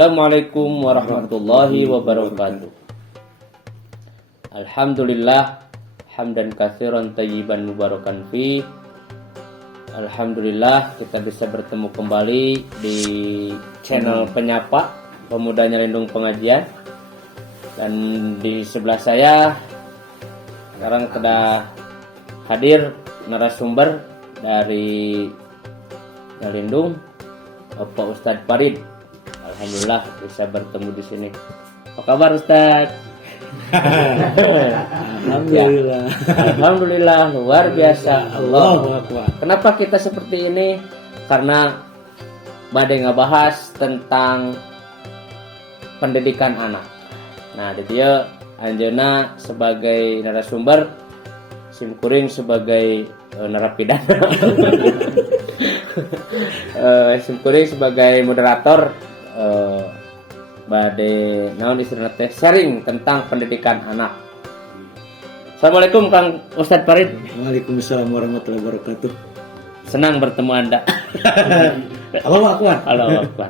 Assalamualaikum warahmatullahi wabarakatuh. Alhamdulillah hamdan katsiran thayyiban mubarakan fi. Alhamdulillah kita bisa bertemu kembali di channel Penyapa Pemuda Nyelindung Pengajian. Dan di sebelah saya sekarang sudah hadir narasumber dari Nyelindung, Bapak Ustadz Farid. Alhamdulillah bisa bertemu di sini. Apa kabar Ustadz? Alhamdulillah. Alhamdulillah luar biasa. Allahu Akbar. Kenapa kita seperti ini? Karena badai ngebahas tentang pendidikan anak. Nah, di dia Anjana sebagai narasumber, Simkuring sebagai narapidana. Simkuring sebagai moderator. Badai naon istilahna teh sharing tentang pendidikan anak. Assalamualaikum Kang Ustadz Farid. Waalaikumsalam warahmatullahi wabarakatuh. Senang bertemu Anda. Allahu Akbar. Allahu Akbar.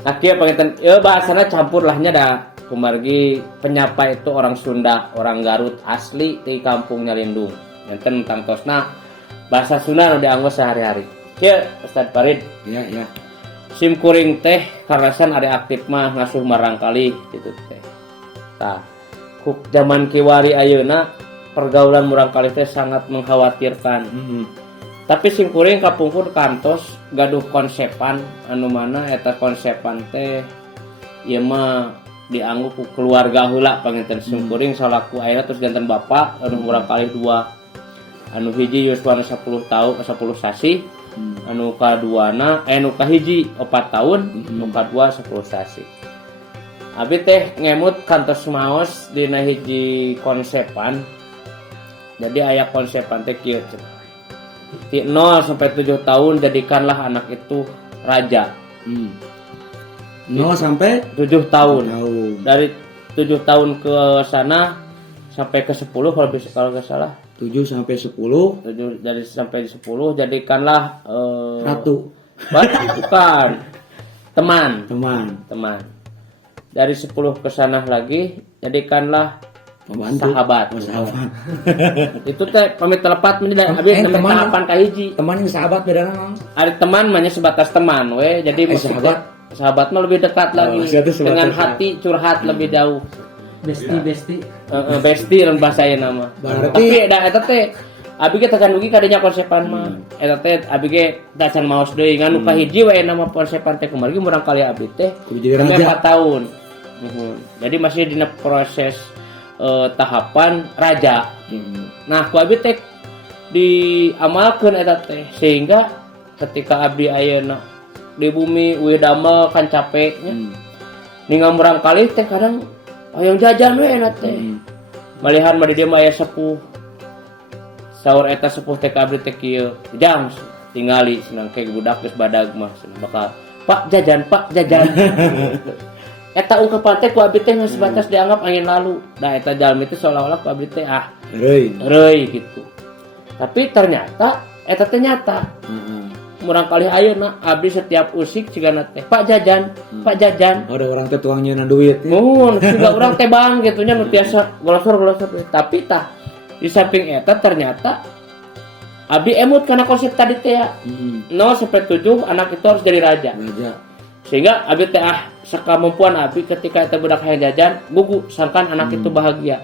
Nah, kieu pangitan bahasana campur lahnya dah. Kumargi Penyapa itu orang Sunda, orang Garut asli di kampung Nyelindung. Enten tangtosna bahasa Sunda nu dianggo sehari-hari. Kieu Ustadz Farid. Ya. Simkuring teh karasan ari aktif mah ngasuh marangkali gitu teh. Tah, ku zaman kiwari ayeuna pergaulan murangkali teh sangat mengkhawatirkan. Tapi simkuring kapungkur kantos gaduh konsepan anu mana eta konsepan teh ieu mah dianggo ku keluarga heula panginten simkuring salaku ayeuna terus ganten bapak anu murangkali 2. Anu hiji yuswana 10 tahun 10 sasi. Anu kaduana anu kahiji 4 tahun, anu kadua 10 sasi. Abi teh ngemut kantos maos dina hiji konsepan. Jadi aya konsepan teh kieu. Ti 0 sampai 7 tahun jadikanlah anak itu raja. 0 sampai 7 tahun. Dari 7 tahun ke sana sampai ke 10 kalau enggak salah. 7 sampai 10. 7 dari sampai 10 jadikanlah Ratu. Bukan. Teman. Dari 10 ke sana lagi jadikanlah Pembantu. sahabat. Itu teh pamit telepat meni da abi teman tahapan kahiji. Teman yang sahabat beda naon? Ari teman mah sebatas teman we. Jadi sahabat mah lebih dekat lagi. Dengan hati curhat lebih jauh. Besti. Besti dan bahasa ayeuna mah. Tapi da eta teh abi ge tekan dugi kadinya konsepan mah. Eta teh abi ge da can maos deui ngan nu kahiji we nama konsepan teh kumargi murang kali abi teh jadi raja 4 tahun. Jadi masih dina proses tahapan raja. Nah, ku abi teh diamalkeun eta teh sehingga ketika abdi ayeuna di bumi we damel kan capeknya. Ningal murang kali teh kadang hoyong jajan we enak teh. Malihan mah di dieu mah aya sepuh. Saur eta sepuh teh ka abdi teh kieu, "Jang, tingali senang ke budak geus badag mah." Bakal, "Pak jajan." Eta ungkapan teh ku abdi teh geus sebatas dianggap angin lalu. Da eta jalmi teh seolah-olah ku abdi teh reuy gitu. Tapi ternyata eta teh nyata. Murang kali ayeuna abdi setiap usik cigana teh Pak jajan. Ada orang teh tukang nyeuna duit. Mun siga urang teh bang gitu nya nu tiasa golosor. Tapi tah di samping eta ternyata abdi emut kana konsep tadi teh ya. 0 sampai 7 anak itu harus jadi raja. Sehingga abdi teh sakamampuan abdi ketika eta budak hayang jajan gugu sangkan anak itu bahagia.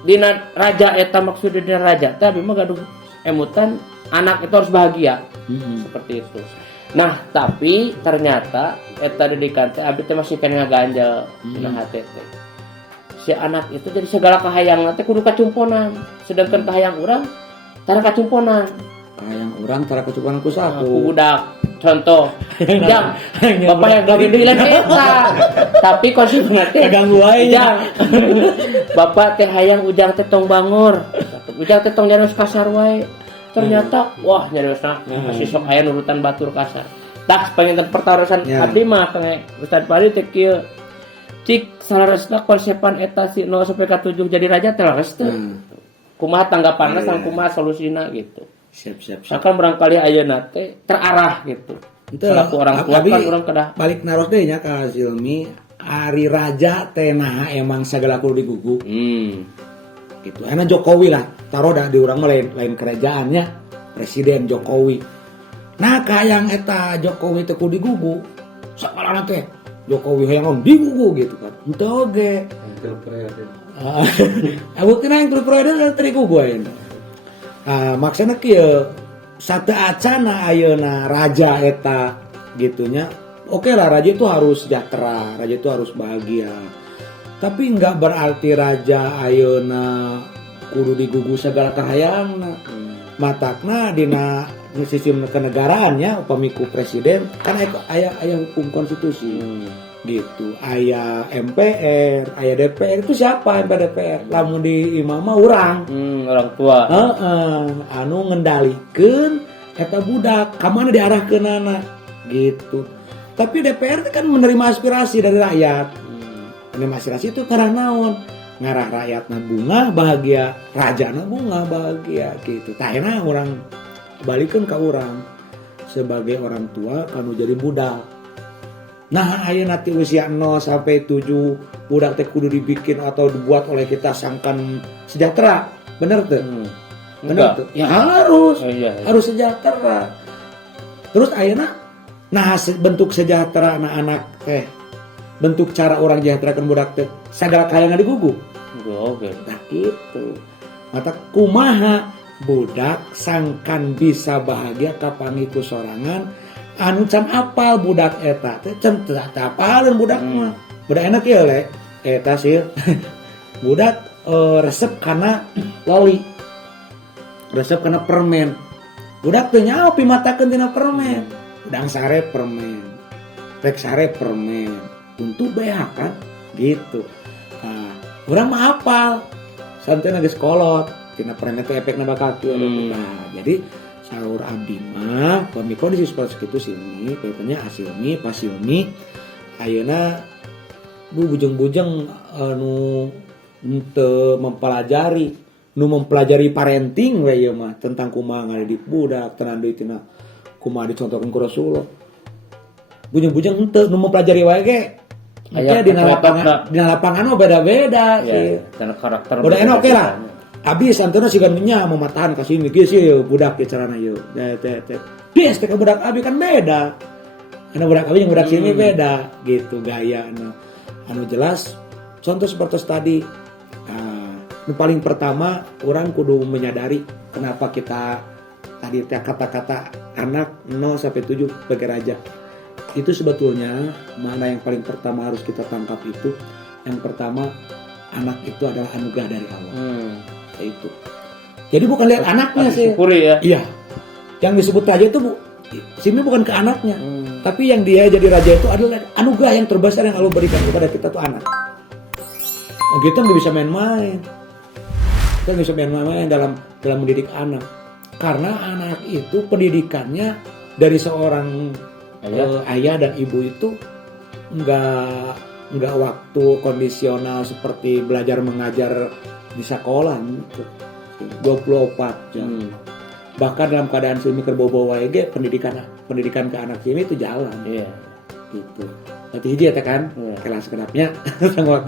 Dina raja eta maksudna dina raja teh abdi mah gaduh emutan anak itu harus bahagia. Seperti itu. Nah, tapi ternyata eta didikan teh abdi teh masih kena ngaganjel dina hate teh. Si anak itu jadi segala kahayang teh kudu kacumponan. Sedangkan kahayang urang tara kacumponan. Kahayang urang tara kacumponan ku saku. Ku budak. Contoh, jang bapak yang gawin deui lain eta. Tapi konsepna teh kaganggu wae jang. Bapak teh hayang ujang teh tong bangor. Ujang teh tong nyaros kasar wae. Ternyata wah nyariosna masih sok aya nurutan batur kasar. Tak panginten pertarusan abdi mah kang Ustadz Farid teh kieu. Cik salaresna konsepan eta si 0 sampai ka 7 jadi raja teh lares teh. Kumaha tanggapanna sang kumaha solusina gitu. Siap. Akan barangkali ayeuna teh terarah gitu. selaku orang tua kan orang kedah balik naros deh nya ka Silmi Ari Raja teh nah emang segala kudu digugu gitu. Enak Jokowi lah taruh dah di urang mah lain kerajaannya Presiden Jokowi. Nah kayang eta Jokowi teh kudu digugu sakalana teh Jokowi hayang digugu gitu kan. Henteu oge. Buktina yang periode tadi gugu ayeuna. Maksudna kieu sate acana ayeuna raja eta gitunya. Oke lah raja itu harus sejahtera, raja itu harus bahagia. Tapi enggak berarti raja ayeuna kudu digugu segala kahayangna. Matakna dina sistem kenegaraannya upamiku presiden kan aya hukum konstitusi. Gitu. Aya MPR, aya DPR itu siapa yang DPR? Lamun di imam mah urang. Orang tua. Anu ngendalikeun eta budak, ka mana diarahkeunana gitu. Tapi DPR itu kan menerima aspirasi dari rakyat. Menerima aspirasi itu karena naon? Ngarah rakyatna bunga bahagia, rajana bunga bahagia gitu. Tah enak urang balikeun ka urang sebagai orang tua kanu jadi budak. Nah ayeuna ti usia 0 sampai 7 budak teh kudu dibikin atau dibuat oleh kita sangkan sejahtera. Bener tuh? Bener tuh? Ya harus. Iya. Harus sejahtera. Terus ayeuna nah bentuk sejahtera anak teh bentuk cara orang sejahterakeun budak teh sagala kayangan digugu. Oke. Nah gitu. Mata kumaha budak sangkan bisa bahagia kapangiku sorangan anu can apal budak eta teh can teu apaleun budak mah. Budak enak ieu le eta sih. Budak resep kana loli. Resep kana permen. Budak teh nyaho pimatakeun tina permen. Udang sare permen, rek sare permen, untuk beak kan, gitu. Nah, urang mah apal, santai geus kolot, tina permen teh efekna bakal kieu. Nah, jadi saur abdi mah, pami kondisi seperti itu Silmi, kayaknya Asilmi, Pasilmi, ayeuna bujeng-bujeng anu teu mempelajari, parenting we ieu mah tentang kumaha ngadidik budak, tenan deui tina kumaha dicontohkeun ku Rasulullah. Bujeng-bujeng henteu nu mempelajari wae ge. Aya dina lapangan mah beda-beda sih. Dan karakter. Udah enak oke lah. Abi santuna sigan nya mematahan ka sini geus ieu budak ge carana ieu. Teh. Geus teh budak abi kan beda. Anu budak abi jeung budak sini beda gitu gayana. Anu jelas contoh seperti tadi. Nu paling pertama orang kudu menyadari kenapa kita tadi kata-kata anak 0 sampai 7 sebagai raja. Itu sebetulnya mana yang paling pertama harus kita tangkap itu. Yang pertama anak itu adalah anugerah dari Allah. Itu. Jadi bukan lihat anaknya sih. Syukuri ya. Iya. Yang disebut raja itu sini bukan ke anaknya. Tapi yang dia jadi raja itu adalah anugerah yang terbesar yang Allah berikan kepada kita tuh anak. Oh, kita nggak bisa main-main. Kita nggak bisa main-main dalam mendidik anak. Karena anak itu pendidikannya dari seorang ayah dan ibu itu nggak waktu kondisional seperti belajar mengajar di sekolah gitu. 24 jam. Bahkan dalam keadaan sini kerbobo wae pendidikan ke anak sini itu jalan. Iya. Gitu. Tapi hiji eta kan kelas kenapnya sangat.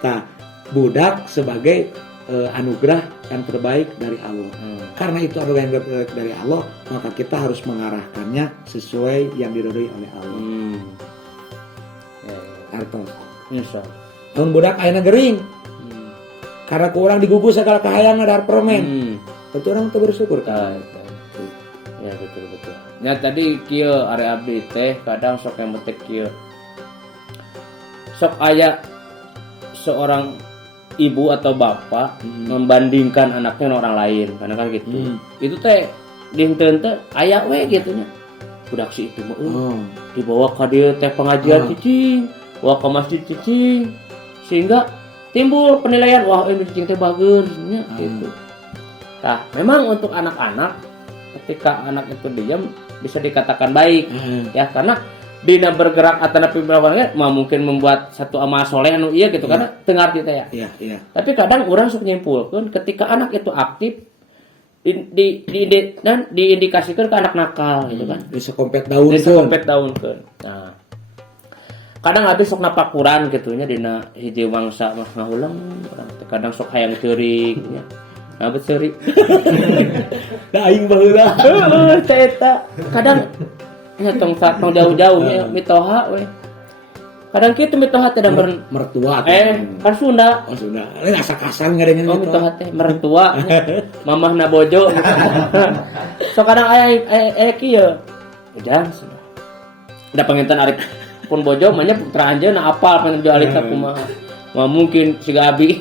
Nah, budak sebagai anugerah yang terbaik dari Allah. Karena itu anugerah yang terbaik dari Allah, maka kita harus mengarahkannya sesuai yang diridhoi oleh Allah. Artos. Insya. Tahun budak ayeuna gering. Karena kurang digugus segala kahayangan dar permen. Betul orang tuh bersyukur kan. Ya betul. Ya tadi kieu are abdi teh kadang sok emetek kieu. Sok aya seorang ibu atau bapak membandingkan anaknya dengan orang lain karena kan gitu. Itu teh dinten teh aya we gitu nya. Budak si itu mah dibawa ka dieu teh pengajian cicing, bawa ka masjid cicing sehingga timbul penilaian wah ini cicing teh bagus nya gitu. Nah, memang untuk anak-anak ketika anak itu diam bisa dikatakan baik ya karena dina bergerak atau napi melakukan mah mungkin membuat satu amal soleh anu iya gitu karena teu ngarti teh ya. Iya. Tapi kadang orang sok nyimpulkeun ketika anak itu aktif diindikasikan ke anak nakal gitu kan. Bisa kompet daun Bisa kompet daun kan. Nah, kadang habis sok napakuran gitu nya dina hiji mangsa mah ngahulang kadang sok hayang ceurik nya. Nah, ceurik. Da aing baheula. Heueuh eta. Kadang nya tong jauh-jauh nya mitoha we. Kadang kitu mitoha teh da mertua. kan Sunda. Oh Sunda. Lain asa kasar ngadengeun Oh mitoha teh mertua. Mamahna bojo. So kadang aya kieu. Ujang. Da panginten ari pun bojo mah nya putra anjeunna apal pan jo alita kumaha. Mah mungkin siga abi.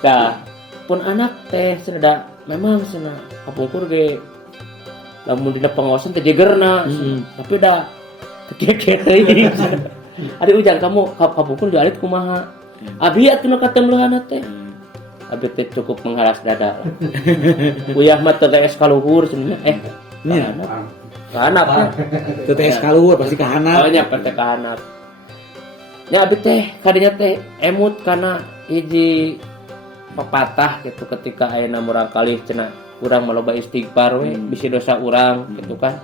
Tah, pun anak teh cenah memang cenah kapungkur ge lamun dina pengawasan teh jegerna, tapi da keke teuing. Ari Ujang kamu kapungkur jo alit kumaha? Abi atuh nu katemleuhan teh. Abi teh cukup menghalas dada. Uyah mah teu geus kaluhur cenah. Nya. Kahanap. Teu teh kaluhur pasti kahanap. Oh nya teh kahanap. Nya abi teh kadinya teh emut kana hiji pepatah gitu ketika ayeuna murang kalih cenah urang maloba istighfar we bisi dosa urang gitu kan.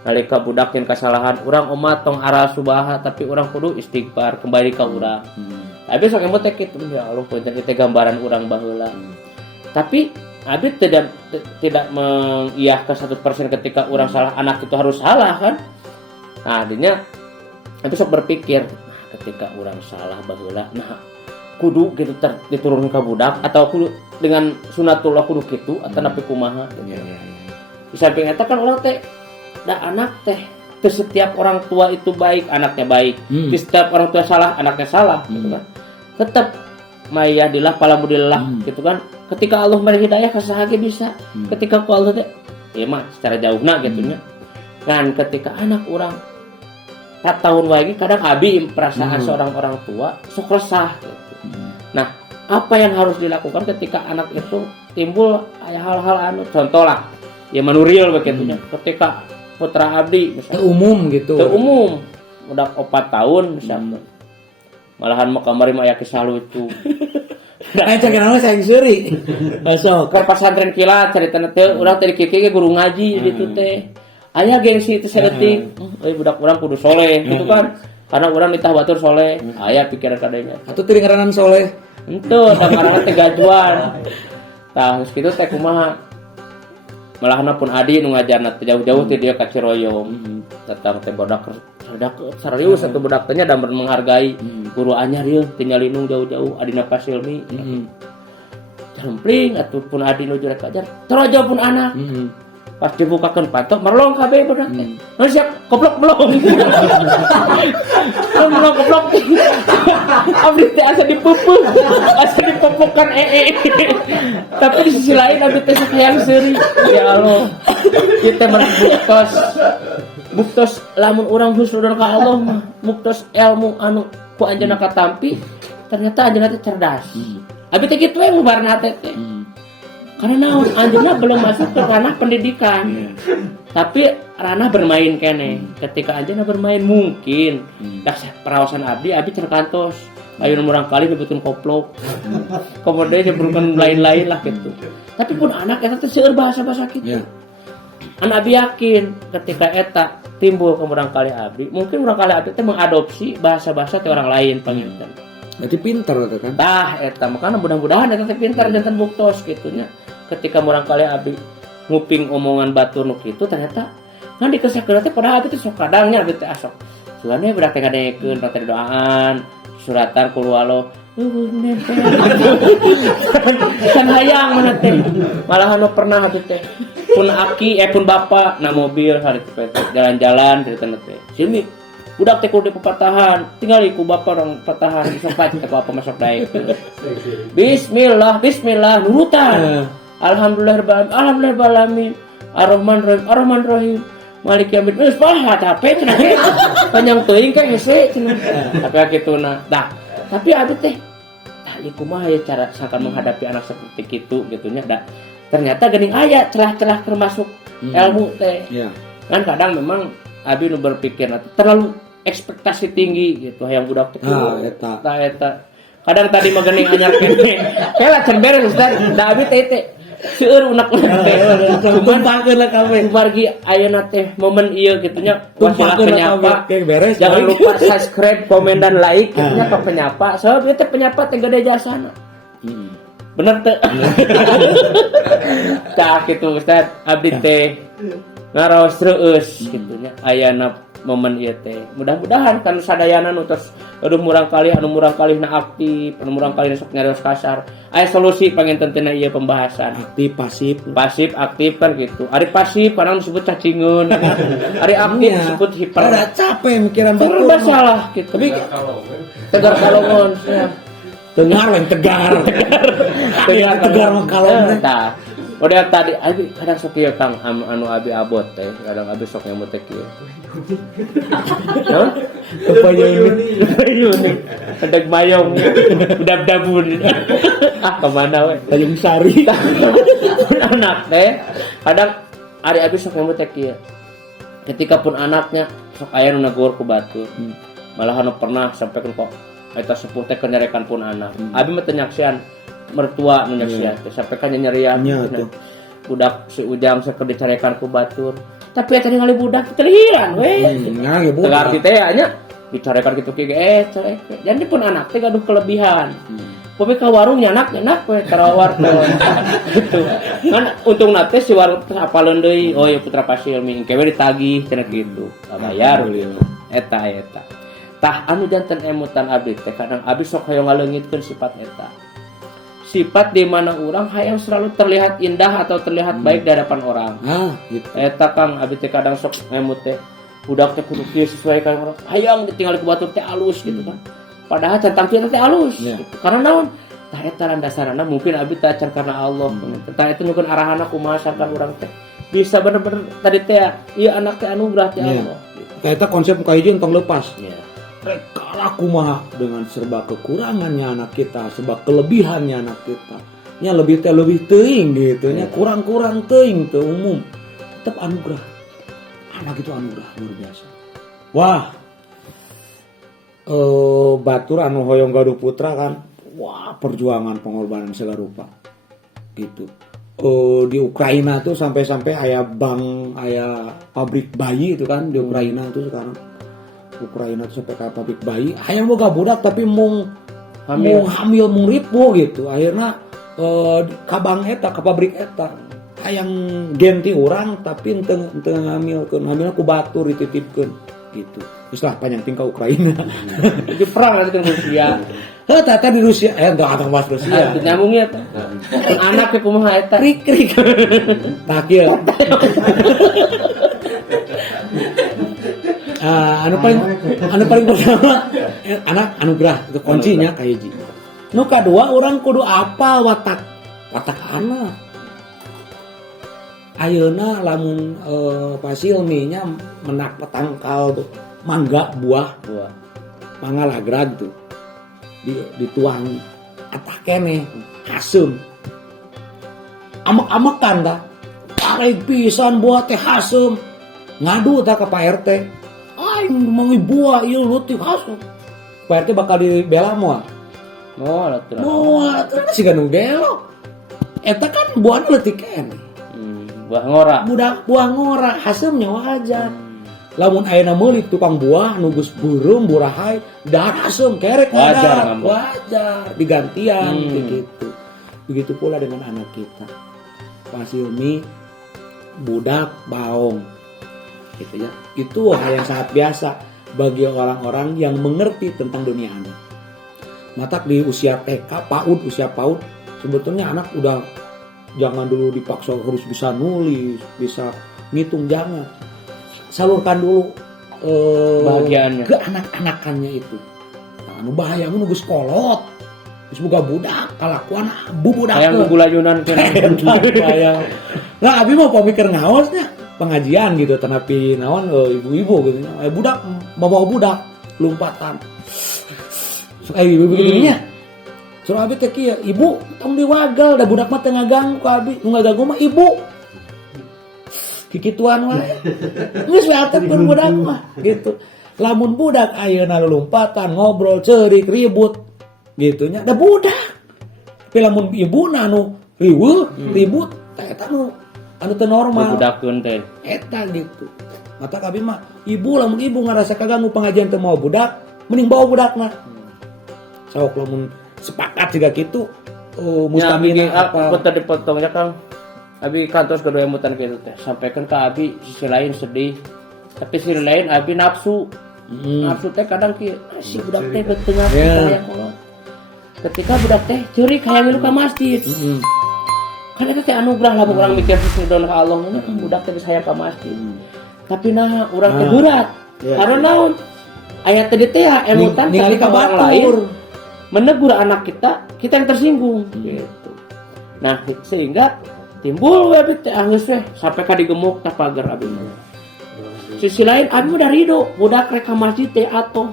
Nalika budak yang kesalahan urang omat tong arah subaha tapi urang kudu istighfar kembali ka urang. Abi sok emut teh kitu ya Allah punten teh gambaran urang baheula. Tapi abi tidak mengiyahkan 100% ketika orang salah anak itu harus salah kan. Nah artinya abi sok berpikir ketika orang salah baheula nah kudu gitu diturunkan ke budak atau kudu dengan sunatullah kudu kitu atau napi kumaha gitu. Di samping eta kan orang teh da anak teh ke setiap orang tua itu baik anaknya baik. Di setiap orang tua salah anaknya salah gitu kan. Tetap mayadilah palamudillah gitu kan. Ketika Allah memberi hidayah ka saha ge bisa. Ketika ku Allah teh ieu mah secara jauhna gitu nya. Kan ketika anak orang 4 tahun wae kadang abi perasaan seorang orang tua sok resah gitu. Nah, apa yang harus dilakukan ketika anak itu timbul hal-hal anu contoh lah ya manurial begitu nya. Ketika putra abdi misalnya umum gitu. Umum udah 4 tahun misalnya. Malahan mau kamari mah aya kisah lucu. Nah, cek nama saya seuri. Masuk. Ke pesantren kilat caritana teh urang teh kiki ge guru ngaji gitu teh. Aya gengsi teh saeutik. Budak urang kudu soleh gitu kan. Karena urang ditah batur soleh. Aya pikiran kadenya. Atuh teu ngaranan soleh. Henteu, da ngaranna teh gajuan. Tah geus kitu teh kumaha? Malahna pun adi nu ngajarna teh jauh-jauh teh dia ka Ciroyom. Datang teh budak serius satu budak teh nya da menghargai guru anyar ieu tinggal linung jauh-jauh adina pasilmi. Cempling atuh pun adi nu jurek ajar. Terojo pun anak. Pas dibukakeun patok merlong kabeh budak teh. Nu siap goblok belum. Belum goblok. Abdi teh asa dipupuh. Asa dipupuhkan Tapi di sisi lain abdi teh sayang seuri. Ya Allah. Ieu teh buktos lamun urang husnudzon ka Allah mah buktos ilmu anu ku anjeunna katampi ternyata anjeunna teh cerdas. Abi teh kitu we mubarna teh. Karena anjeunna belum masuk ke ranah pendidikan. Tapi ranah bermain kene. Ketika anjeunna bermain mungkin dah perawasan abdi cerkantos. Ayeuna murang kali dibutuhin koplok. Kemudian dibutuhkan lain-lain lah gitu. Tapi pun anak eta teh seueur bahasa-bahasa kitu. Anak abi yakin ketika eta timbul ke murang kali abdi, mungkin murang kali abdi teh mengadopsi bahasa-bahasa teh orang lain panginten. Berarti pintar itu kan. Tah eta makana mudah-mudahan eta teh pintar janten buktos kitu nya. Ketika murang kali abdi nguping omongan batur nu kitu ternyata kan dikesakeun teh padahal abdi teh sok kadangnya abdi teh asok. Suane budak teh ngadengekeun teh doaan suratan kul walo nempel. Kan hayang mana teh. Malahan pernah abdi teh pun aki pun bapak na mobil hari teh jalan-jalan ceritana teh. Sini budak teh kudu di pepatahan, tinggal iku bapak orang pepatahan sok ka apa masuk daek. Bismillah nurutan. Alhamdulillahirobbilalamin. Ar-Rahman Rahim. Malik yaumid. Geus pahat HP cenah. Panjang teuing ka hese cenah. Tapi kituna. Tah, tapi abi teh tah ieu kumaha ya cara sangkan menghadapi anak seperti kitu gitunya da. Ternyata geuning aya celah-celah termasuk ilmu teh. Kan kadang memang abi nu berpikir terlalu ekspektasi tinggi gitu hayang budak teh. Eta. Kadang tadi mah geuning anyar kene. Kela can beres Ustaz. Da abi teh seueur unak-unak teh. tumpakeun lah kabeh. Kumargi ayeuna teh momen ieu kitu nya wasilah Tumpakeun lah penyapa. kabeh. Beres. Jangan lupa subscribe, komen dan like kitu nya ke penyapa. Soalnya teh penyapa teh gede jasana. Bener teh. Tah kitu Ustaz, abdi teh ngaraos terus kitu nya ayana momen ieu teh. Mudah-mudahan kan sadayana nu tos anu murang kali na aktif, anu murang kali sok nyarios kasar. Aya solusi panginten tina ieu pembahasan. Aktif pasif. Pasif aktif kan gitu. Ari pasif kadang disebut cacingeun. Ari aktif disebut hiper. Ada capek mikiran Serba salah gitu. Tapi Tegar kalongon. dengar yang tegar. Tegar mah kalongan. Tah. Udah tadi abi kadang sok ieu Kang anu abi abot teh, kadang abi sok nyamut teh kieu. Hah? Upaya ini. Unik. Pedeg mayong. Dab-dabun. Kemana we? Payung sari. Anak teh kadang ari abi sok nyamut teh kieu. Ketika pun anaknya sok aya nu negur ku batur. Malahan pernah sampaikan kok eta sepuh teh kenyarekan pun anak. Abi mah teu nyaksian mertua nu nyaksian teh sampaikan nyarian. Budak si Ujang saker dicarekan ku batur. Tapi eta ningali budak telihiran we. Nah, ya budak. Tegar teh nya dicarekan kitu kieu carek. Jadi pun anak teh gaduh kelebihan. Pobe ka warung nyanak we tarawar gitu. Kan untung nate si warung teh apaleun deui. Oh ya Putra Pasilmi engke we ditagih cenah kitu. Bayar eta. Tah anu janten emutan abdi teh kadang abdi sok hayang ngaleungitkeun sifat eta. Sifat di mana orang hayang selalu terlihat indah atau terlihat baik di hadapan orang. Gitu. Eta Kang abdi teh kadang sok emut teh budak teh kudu kieu sesuai ka orang. Hayang ditinggal ku batur teh alus gitu kan. Padahal centang teh alus. Gitu. Karena naon? Tah eta dasarna mungkin abdi teh can karena Allah. Tah itu nyukeun arahanna kumaha sakan urang teh. Bisa bener-bener tadi teh ieu anak teh anugerah ti Allah. Eta konsep kahiji entong lepas. Kalah kumaha dengan serba kekurangannya anak kita, serba kelebihannya anak kita. Nya lebih teuing gitu nya, kurang-kurang teuing teu umum. Tetap anugerah. Anak itu anugerah luar biasa. Wah. Batur anu hoyong gaduh putra kan. Wah, perjuangan pengorbanan segala rupa. Gitu. Di Ukraina tuh sampai-sampai aya bank, aya pabrik bayi itu kan di Ukraina itu sekarang. Ukraina tuh sampai kayak pabrik bayi, hayang boga budak tapi mung hamil mung ribu gitu. Akhirnya ka bank eta, ka pabrik eta hayang genti orang tapi henteu ngamilkeun, hamilna ku batur dititipkeun gitu. Geus lah panjang tingkah Ukraina. Itu perang nanti dengan Rusia. Tata di Rusia, enggak ada bahas Rusia. Nyambungnya teh. Anak ke kumaha eta? Krik. Takil. Anu paling pertama anak anugerah itu kuncinya kayak hiji. Nu kadua orang kudu apal watak anak. Ayeuna lamun pasilminya menak petangkal mangga buah mangga lagrag tuh dituang atah kene hasem amek-amekan dah tarik pisan buah teh hasem ngadu tah ka Pak RT aing mangi buah ieu leutik hasem Pak RT bakal dibela moal siga nu belok eta kan buahna leutik kene buah ngora hasemnya wajar lamun ayeuna meuli tukang buah nugus burung burahay dahar asem kerek wajar digantian begitu pula dengan anak kita pasilmi budak baong gitu ya itu hal yang sangat biasa bagi orang-orang yang mengerti tentang dunia anak matak di usia TK usia PAUD sebetulnya anak udah jangan dulu dipaksa harus bisa nulis bisa ngitung jangan salurkan dulu bahagiannya ke anak-anakannya itu. Nah, anu bahaya nu geus kolot. Geus boga budak kalakuan bubudak. Hayang gugulayunan bahaya. Nah, abi mah pamikir ngaosnya pengajian gitu tanapi naon ibu-ibu gitu. Budak bawa budak lompatan. Ibu begitu nya. Surah abi teh kieu, ibu tong diwagal da budak mah teu ngaganggu ka abi. Nu ngaganggu mah ibu. Kikituan wae. Geus watekeun budak mah gitu. Lamun budak ayeuna lompatan, ngobrol, ceurik, ribut gitu nya da budak. Tapi lamun ibuna anu riweuh, ribut eta anu teu normal. Budakeun teh. Eta gitu. Mata abi mah ibu lamun ibu ngarasa kaganggu pengajian teu mau budak, mending bawa budakna. Sok lamun sepakat juga gitu. Mustamina apa? Apa tadi potongnya Kang? Abi kantos kedua emutan kitu teh. Sampaikan ke abi sisi lain sedih. Tapi sisi lain abi nafsu. Nafsu teh kadang si budak teh betengah yang kolot. Ketika budak teh curi kayak ngilu ka masjid. Karena itu anugerah lah orang mikir sesuai ka Allah nya budak teh sayang ka masjid. Tapi nah urang teh berat. Karena naon? Ayat tadi teh emutan ketika orang lain menegur anak kita yang tersinggung gitu. Nah, sehingga timbul we teh geus we sampai ka digemuk ta pagar abi. Sisi lain abi udah ridho budak rek ka masjid teh atoh.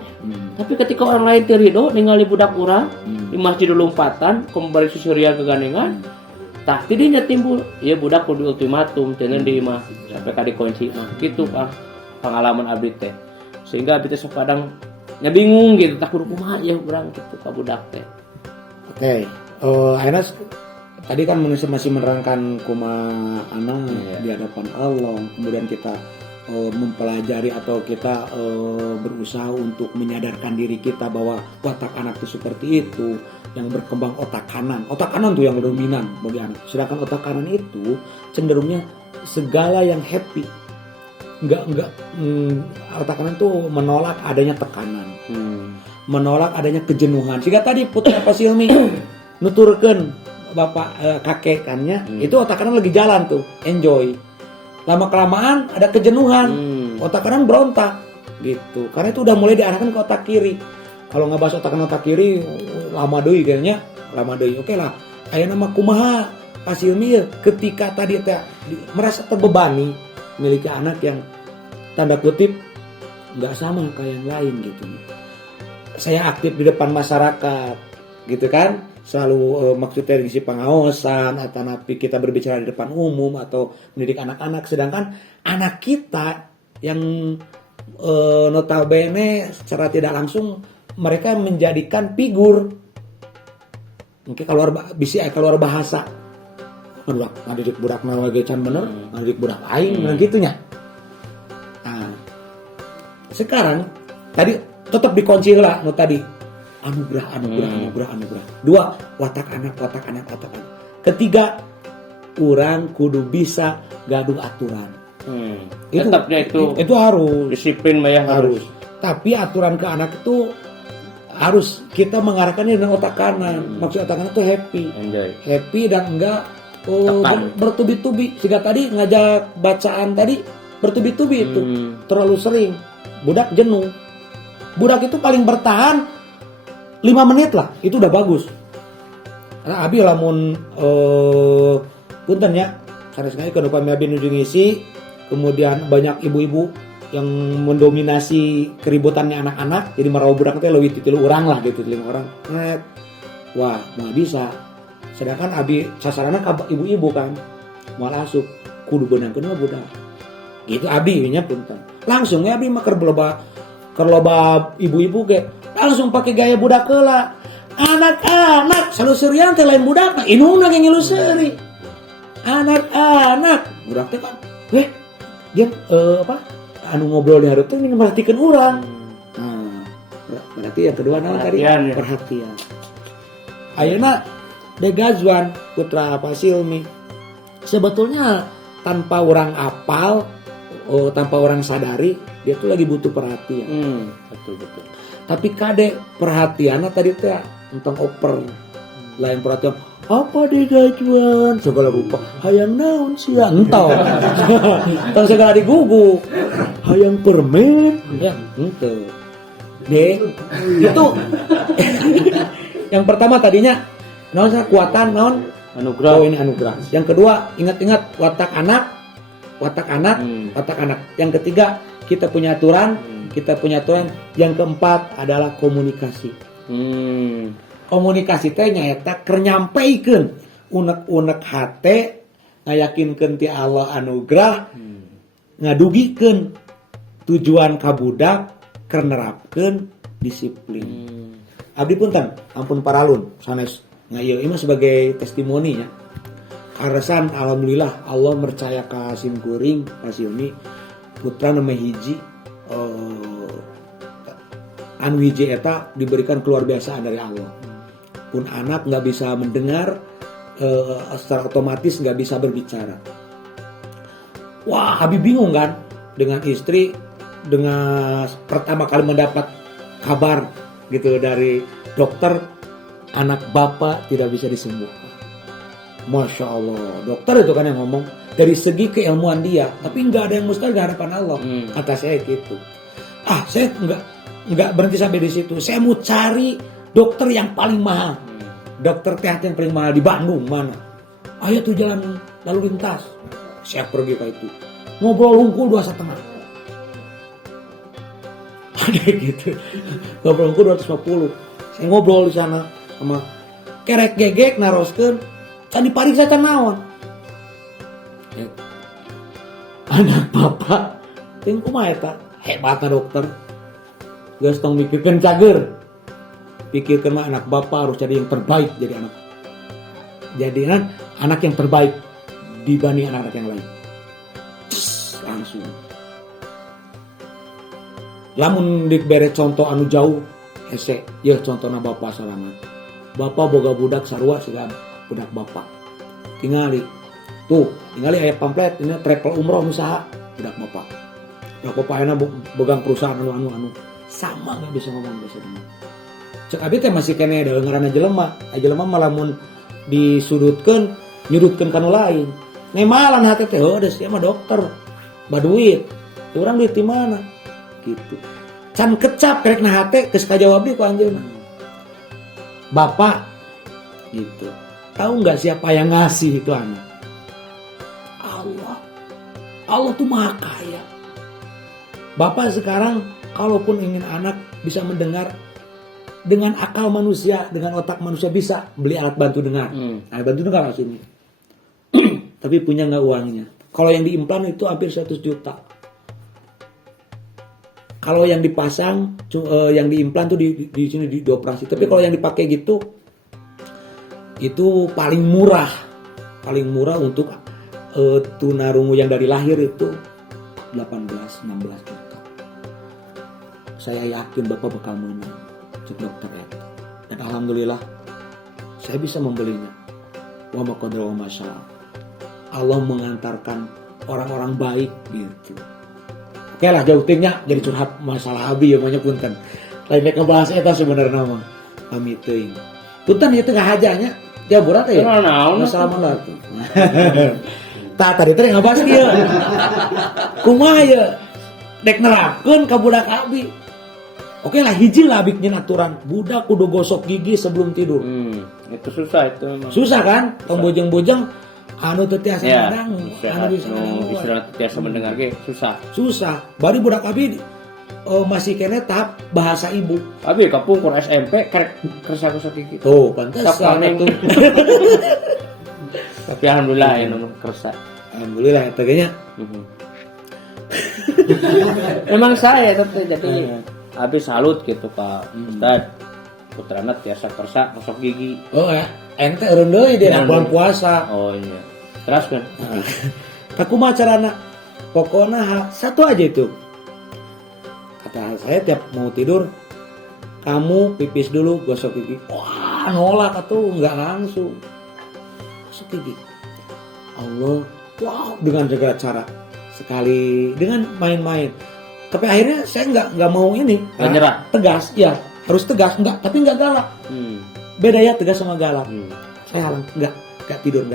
Tapi ketika orang lain teu ridho ningali budak urang di masjid lompatan kembali susurian kegandengan, tah tidinya timbul ieu budak kudu ultimatum cenah di imah sampai ka dikunci mah. Kitu Kang pengalaman abdi teh. Sehingga abdi teh kadang nya bingung gitu tak kudu kumaha ya urang kitu ka budak teh. Oke. Akhirnya tadi kan masih menerangkan kumaha anak di hadapan Allah, kemudian kita mempelajari atau kita berusaha untuk menyadarkan diri kita bahwa watak anak itu seperti itu, yang berkembang otak kanan tuh yang dominan bagi anak, sedangkan otak kanan itu cenderungnya segala yang happy, otak kanan tuh menolak adanya tekanan, menolak adanya kejenuhan. Sehingga tadi Putra Pasilmi nuturkeun bapak kakek kannya itu otak kanan lagi jalan tuh enjoy. Lama kelamaan ada kejenuhan, otak kanan berontak gitu. Karena itu udah mulai diarahkan ke otak kiri. Kalau nggak bahas otak kanan otak kiri lama deui kayaknya, lama deui. Oke lah. Aya nama kumaha Pasilmi ketika tadi teh merasa terbebani memiliki anak yang tanda kutip nggak sama kayak yang lain gitu. Saya aktif di depan masyarakat gitu kan. Selalu maksudnya dari sisi pengawasan atau napi kita berbicara di depan umum atau mendidik anak-anak, sedangkan anak kita yang notabene secara tidak langsung mereka menjadikan figur mungkin keluar bahasa ngadidik budak nawa ge can bener ngadidik budak aing gitunya. Nah, sekarang tadi tetap dikunci lah tadi anugerah. Dua, watak anak. Ketiga, orang kudu bisa gaduh aturan. Tetapnya itu harus disiplin mah ya harus. Tapi aturan ke anak itu harus kita mengarahkannya dengan otak kanan. Maksud otak kanan itu happy dan enggak bertubi-tubi. Sehingga tadi ngajak bacaan tadi bertubi-tubi itu terlalu sering. Budak jenuh. Budak itu paling bertahan 5 menit lah, itu udah bagus. Karena abi lamun punten ya, sanes-sanes ke depan abi nuju ngisi, kemudian banyak ibu-ibu yang mendominasi keributannya anak-anak, jadi marau budak teh leuwih ti 3 urang lah gitu, 5 orang. Wah, nggak bisa. Sedangkan abi sasaranna ka ibu-ibu kan, moal asup kudu beunangkeun mah budak. Gitu abi nya punten. Langsung ya abi mah keur loba ibu-ibu ge langsung pakai gaya budak heula. Anak-anak salusurian teh lain budak, inungna ge ngiluseri. Anak-anak budak teh kan dia anu ngobrol di hareup teh merhatikeun urang. Nah, berarti yang kedua naon tadi? Perhatian. Ayeuna Degazwan Putra Pasilmi sebetulnya tanpa orang apal, tanpa orang sadari dia tuh lagi butuh perhatian. Betul. Tapi kade perhatiannya tadi teh tentang oper lain perhatian apa Degazwan segala rupa hayang naon sia entau tong segala digugu hayang permen ya henteu itu yang pertama tadinya naon kekuatan naon anugerah. Ini anugerah. Yang kedua ingat-ingat watak anak. Yang ketiga kita punya aturan. Yang keempat adalah komunikasi. Komunikasi teh nyaeta keur nyampeikeun unek-unek hate, ngayakinkeun ti Allah anugerah, ngadugikeun tujuan ka budak keur nerapkeun disiplin. Abdi punten, ampun paralun sanes ngayeu ieu mah sebagai testimoni nya. Karasan alhamdulillah Allah percaya ka sim kuring ka Silmi putra nama hiji anu hiji eta diberikan keluar biasa dari Allah. Pun anak nggak bisa mendengar secara otomatis nggak bisa berbicara. Wah, Habib bingung kan dengan istri dengan pertama kali mendapat kabar gitu dari dokter anak bapak tidak bisa disembuhkan. Masya Allah, dokter itu kan yang ngomong dari segi keilmuan dia, tapi nggak ada yang mustahil di hadapan Allah. Kata saya gitu. Saya nggak berhenti sampai di situ. Saya mau cari dokter yang paling mahal. Dokter THT yang paling mahal di Bandung mana? Ayo tuh jalan lalu lintas. Saya pergi ke itu. Ngobrol hungkul 2,5. Ada gitu. Ngobrol hungkul 250. Saya ngobrol di sana sama kerek gegek naroskeun. Can dipariksa can naon? Anak bapak ting kumaha eta? Hebatna dokter. Geus tong mikirkeun cager. Pikirkan mah anak bapak harus jadi yang terbaik jadi anak yang terbaik dibanding anak-anak yang lain. Langsung lamun dibere contoh anu jauh hese ya contohna bapak salamat bapak boga budak sarua siga budak bapak tingali aya pamflet ini travel umroh usaha budak bapak ayeuna bogang perusahaan anu sama nggak bisa ngomong bahasa Indonesia. Cek abi teh masih kene ngaranna jelema malah mun disudutkeun nyudutkeun kanu lain. Nemalan hate teh heudeus ieu mah dokter. Baduit. Urang duit di mana? Gitu. Can kecap kerekna hate geus kajawab deui ku anjeunna. Bapak gitu. Tahu enggak siapa yang ngasih itu anak? Allah. Allah tuh maha kaya. Bapak sekarang kalaupun ingin anak bisa mendengar dengan akal manusia, dengan otak manusia bisa beli alat bantu dengar. Alat bantu dengar sini. Tapi punya nggak uangnya? Kalau yang diimplan itu hampir 100 juta. Kalau yang dipasang, yang diimplan tuh di sini dioperasi. Tapi kalau yang dipakai gitu, itu paling murah untuk tunarungu yang dari lahir itu 18-16 juta. Saya yakin Bapak bakal menang. Dokter itu. Dan alhamdulillah saya bisa membelinya. Wa ma qadara wa masya. Allah mengantarkan orang-orang baik gitu. Oke lah jauh tingnya jadi curhat masalah abi ya banyak punten. Lain mereka bahas eta sebenarnya mah. Kami teuing. Punten ieu teh hajanya jabura teh. Masalah mana tuh. Tadi teh ngabahas ieu. Kumaha ieu? Dek nerapkeun ka budak abi. Oke lah hiji lah bikin aturan budak kudu gosok gigi sebelum tidur. Itu susah itu memang. Susah kan? Tong bojeng-bojeng anu teu tiasa mendengar, anu bisa istirahat tiasa mendengar ge susah. Susah. Bari budak abi masih kene tahap bahasa ibu. Abi kapungkur SMP kerek kersa-kersa gigi. Tuh, pantesan itu. Tapi alhamdulillah ya nomor kersa. Alhamdulillah eta ge nya. Memang saya teteh jadi abi salut gitu Pak Ustad. Putrana tiasa kersa gosok gigi. Oh ya, ente eureun deui di bulan puasa. Oh iya. Terus kan. Kumaha carana? Pokoknya satu aja itu. Kata saya tiap mau tidur, kamu pipis dulu, gosok gigi. Wah, nolak atuh, enggak langsung. Gosok gigi. Allah, wow, dengan segala cara. Sekali dengan main-main. Tapi akhirnya saya nggak mau ini. Menyerah. Tegas, ya harus tegas, tapi nggak galak. Beda ya tegas sama galak. Saya halang, nggak tidur.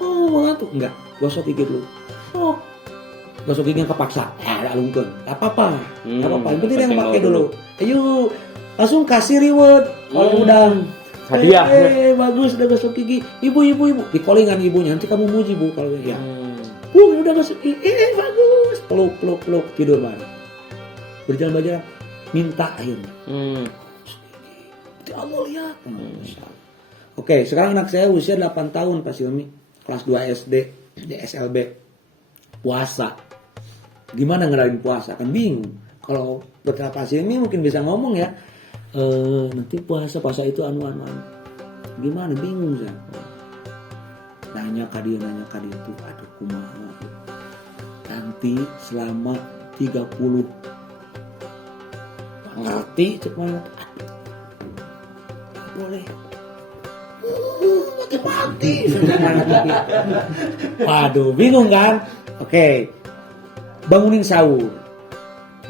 Oh, ngantuk, nggak. Gosok gigi dulu. Oh, gosok gigi kepaksa. Ada lungkeun. Nggak apa-apa. Yang penting yang pakai dulu. Ayo, langsung kasih reward. Kalau udah hadiah. Bagus udah gosok gigi. Ibu. Di callingan ibunya. Nanti kamu muji bu kalau ya. Udah gosok gigi. Bagus. Peluk tidur bareng. Berjalan minta akhirnya. Allah lihat. Oke, sekarang anak saya usia 8 tahun Pak Silmi, kelas 2 SD di SLB. Puasa. Gimana ngerayain puasa? Kan bingung. Kalau Pak Silmi mungkin bisa ngomong ya. Nanti puasa itu anu. Gimana? Bingung saya. nanya ka dieu nanya ka ditu, aduh kumaha. Nanti selama 30 ngerti cek mana boleh mati waduh bingung kan. Oke, bangunin sahur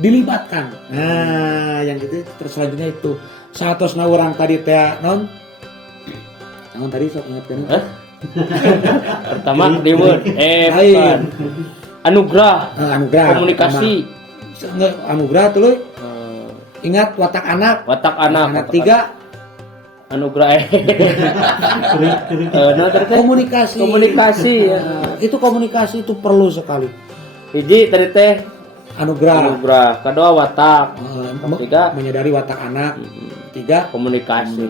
dilibatkan, nah yang gitu. Terus selanjutnya itu satosna orang tadi teh non tadi sok ingatkan Pertama Dewa lain anugerah anugerah komunikasi anugerah tuh ingat watak anak anak tiga anugerah komunikasi ya. Itu komunikasi itu perlu sekali. Hiji tadi teh anugerah kedua watak tiga menyadari watak anak, tiga komunikasi.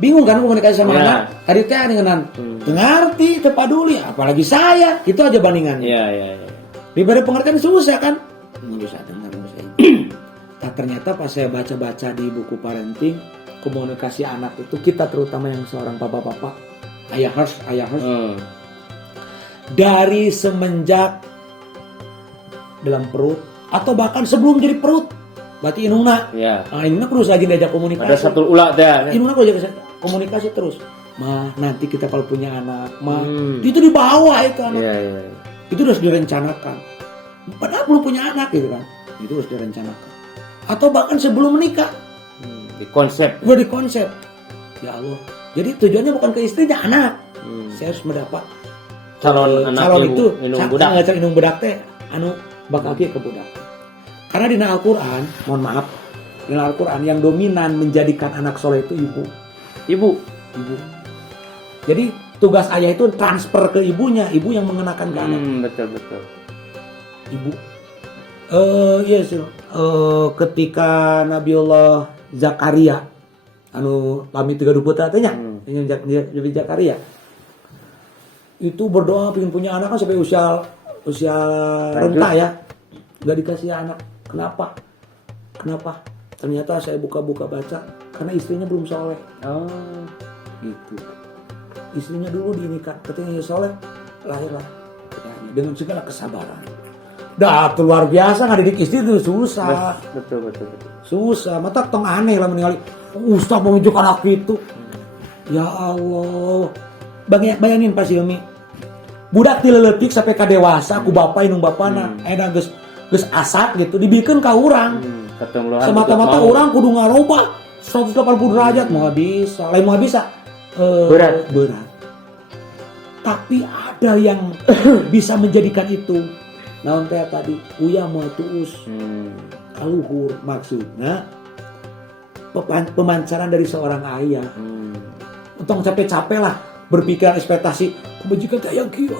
Bingung kan komunikasi sama Ya. anak tadi teh ngeunaan ngerti teu paduli apalagi saya itu aja bandingannya. Iya. Diberi pengertian susah kan nggak bisa dengar saya. Nah, ternyata pas saya baca-baca di buku parenting komunikasi anak itu kita terutama yang seorang bapak-bapak ayah harus dari semenjak dalam perut atau bahkan sebelum jadi perut berarti inungna. Iya. Nah, inungna kudu saja diajak komunikasi. Ada satu ulah teh. Inungna kudu diajak komunikasi terus. Mah, nanti kita kalau punya anak, mah itu dibawa itu anak. Iya. Itu harus direncanakan. Padahal belum punya anak gitu kan. Itu harus direncanakan. Atau bahkan sebelum menikah. Di konsep. Udah dikonsep. Ya Allah. Jadi tujuannya bukan ke istrinya, anak. Saya harus mendapat calon itu inung budak. calon inung budak teh anu bakal ke budak. Karena di Al-Qur'an, mohon maaf, di Al-Qur'an yang dominan menjadikan anak soleh itu ibu. Jadi tugas ayah itu transfer ke ibunya, ibu yang mengenakan ke anak. Betul. Ibu. Yes. Ketika Nabiullah Zakaria anu lami 30 putra teh nya, Nabi Zakaria. Itu berdoa pengen punya anak kan sampai usia renta ya. Enggak dikasih anak. Kenapa? Ternyata saya buka-buka baca karena istrinya belum soleh. Oh. Gitu. Istrinya dulu dinikah, ketika soleh lahirlah dengan segala kesabaran. Dah tuh luar biasa ngadidik istri itu susah. Betul. Susah, mata tong aneh lah meninggal. Ustaz mau nunjuk anak itu. Ya Allah. Bayangin Pak Silmi. Budak dileletik sampai ka dewasa ku bapa inung bapana. Enak geus asak gitu dibikin ka urang. Semata-mata orang kudu ngaroba 180 derajat mau bisa. Lain mau bisa. Berat. Tapi ada yang bisa menjadikan itu. Naon teh tadi uya mau tuus. Kaluhur maksudnya pemancaran dari seorang ayah. Untung capek-capek lah berpikir ekspektasi kebajikan teh yang kieu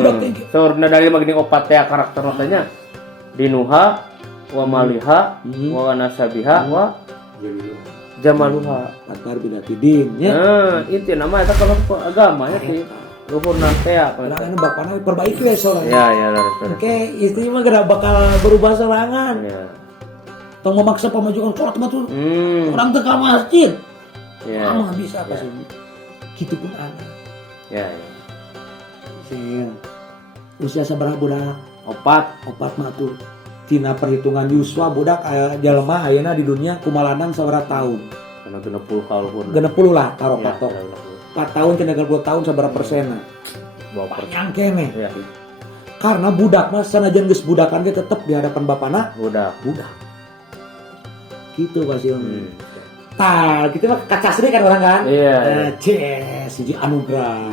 budak teh. Saurna dari magini opat teh karakter tanya dinuha wa maliha wa nasabiha wa jamaluha Patar bidati din nya. Itu nama eta kalau agama ya ti luhurna teh apa. Anu bapana perbaiki we soalnya. Ya. Oke, istri mah gak bakal berubah serangan. Ya. Tong memaksa pemajuan sholat mah tuh orang teu ka masjid. Ya. Mah bisa apa sih? Gitu pun anak. Ya. Sih. Usia sabaraha budak? Opat mah tuh. Tina perhitungan yuswa budak jalema ayeuna di dunia kumalandang sabaraha tahun? Karena 60 ka luhur. 60 lah taruh Ya, patok. 4 tahun cenah 30 tahun sabaraha persen? 20%. Panjang kene. Ya. Karena budak mah sanajan geus budakan ge tetep di hadapan bapana Budak. Gitu pasti. Tah, kita mah kacasri kan orang kan? Iya. Siji anugerah.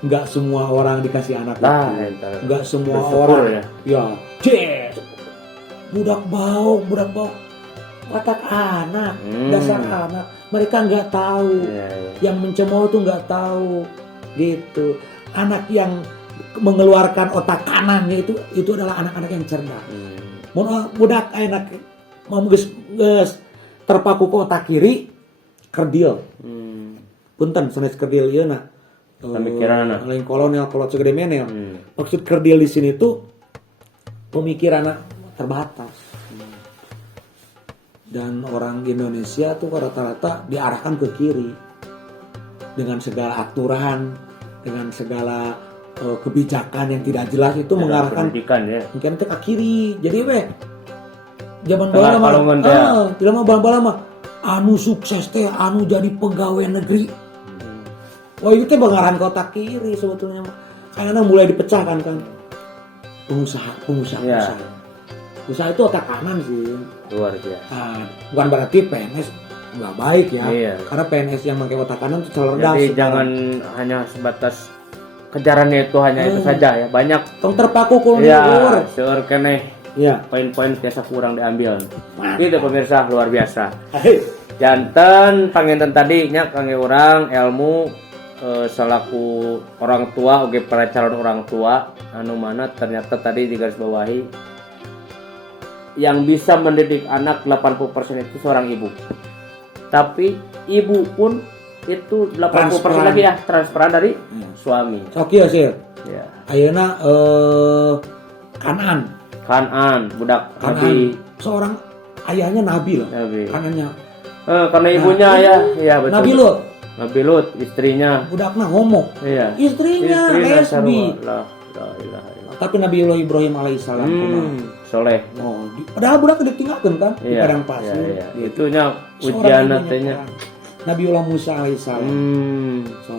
Enggak semua orang dikasih anak itu. Enggak semua bersyukur orang. Ya. Budak bau. Watak anak, dasar anak. Mereka enggak tahu. Iya. Yang mencemooh itu enggak tahu. Gitu. Anak yang mengeluarkan otak kanannya itu adalah anak-anak yang cerdas. Budak anak mau geus terpaku ke otak kiri kerdil. Punten sanes kerdil ieu na. Pemikiran lain kolonel kalau segede menel. Maksud kerdil di sini tuh pemikiran terbatas. Dan orang Indonesia tuh rata-rata diarahkan ke kiri. dengan segala aturan, dengan segala kebijakan yang tidak jelas itu mengarahkan pendidikan ya. mungkin itu ke kiri. Jadi zaman Tengah bala palungan teh. mah tidak mau bala mah anu sukses teh anu jadi pegawai negeri. Wah itu teh bangarahan ke otak kiri sebetulnya mah. Karena mulai dipecahkan kan pengusaha. Ya. Usaha itu otak kanan sih. Luar biasa. Nah, bukan berarti PNS nggak baik ya. Iya. Karena PNS yang pakai otak kanan itu cerdas. Jadi jangan hanya sebatas kejarannya itu hanya itu saja ya. Banyak tong terpaku ku ya liur. seueur keneh Iya. poin-poin biasa kurang diambil. Itu pemirsa luar biasa. Hei. Janten panginten tadi nya kangge urang ilmu selaku orang tua oge para calon orang tua anu mana ternyata tadi digarisbawahi yang bisa mendidik anak 80% itu seorang ibu. Tapi ibu pun itu 80% lagi ya transferan dari suami. Sok ieu sih. Ya. Ayeuna Kanan budak Nabi seorang ayahnya Nabi loh. Nabi. Kanannya Karena ibunya ya betul. Nabi Lut. Nabi Lut istrinya. Budakna ngomong. Iya. Istrinya lesbi. La ilaha illallah. Tapi Nabiullah Ibrahim alaihissalam soleh. Padahal budak ditinggalkan kan di Iya, padang pasir. iya. Itunya ujian tanya. Nabiullah Musa alaihissalam. So,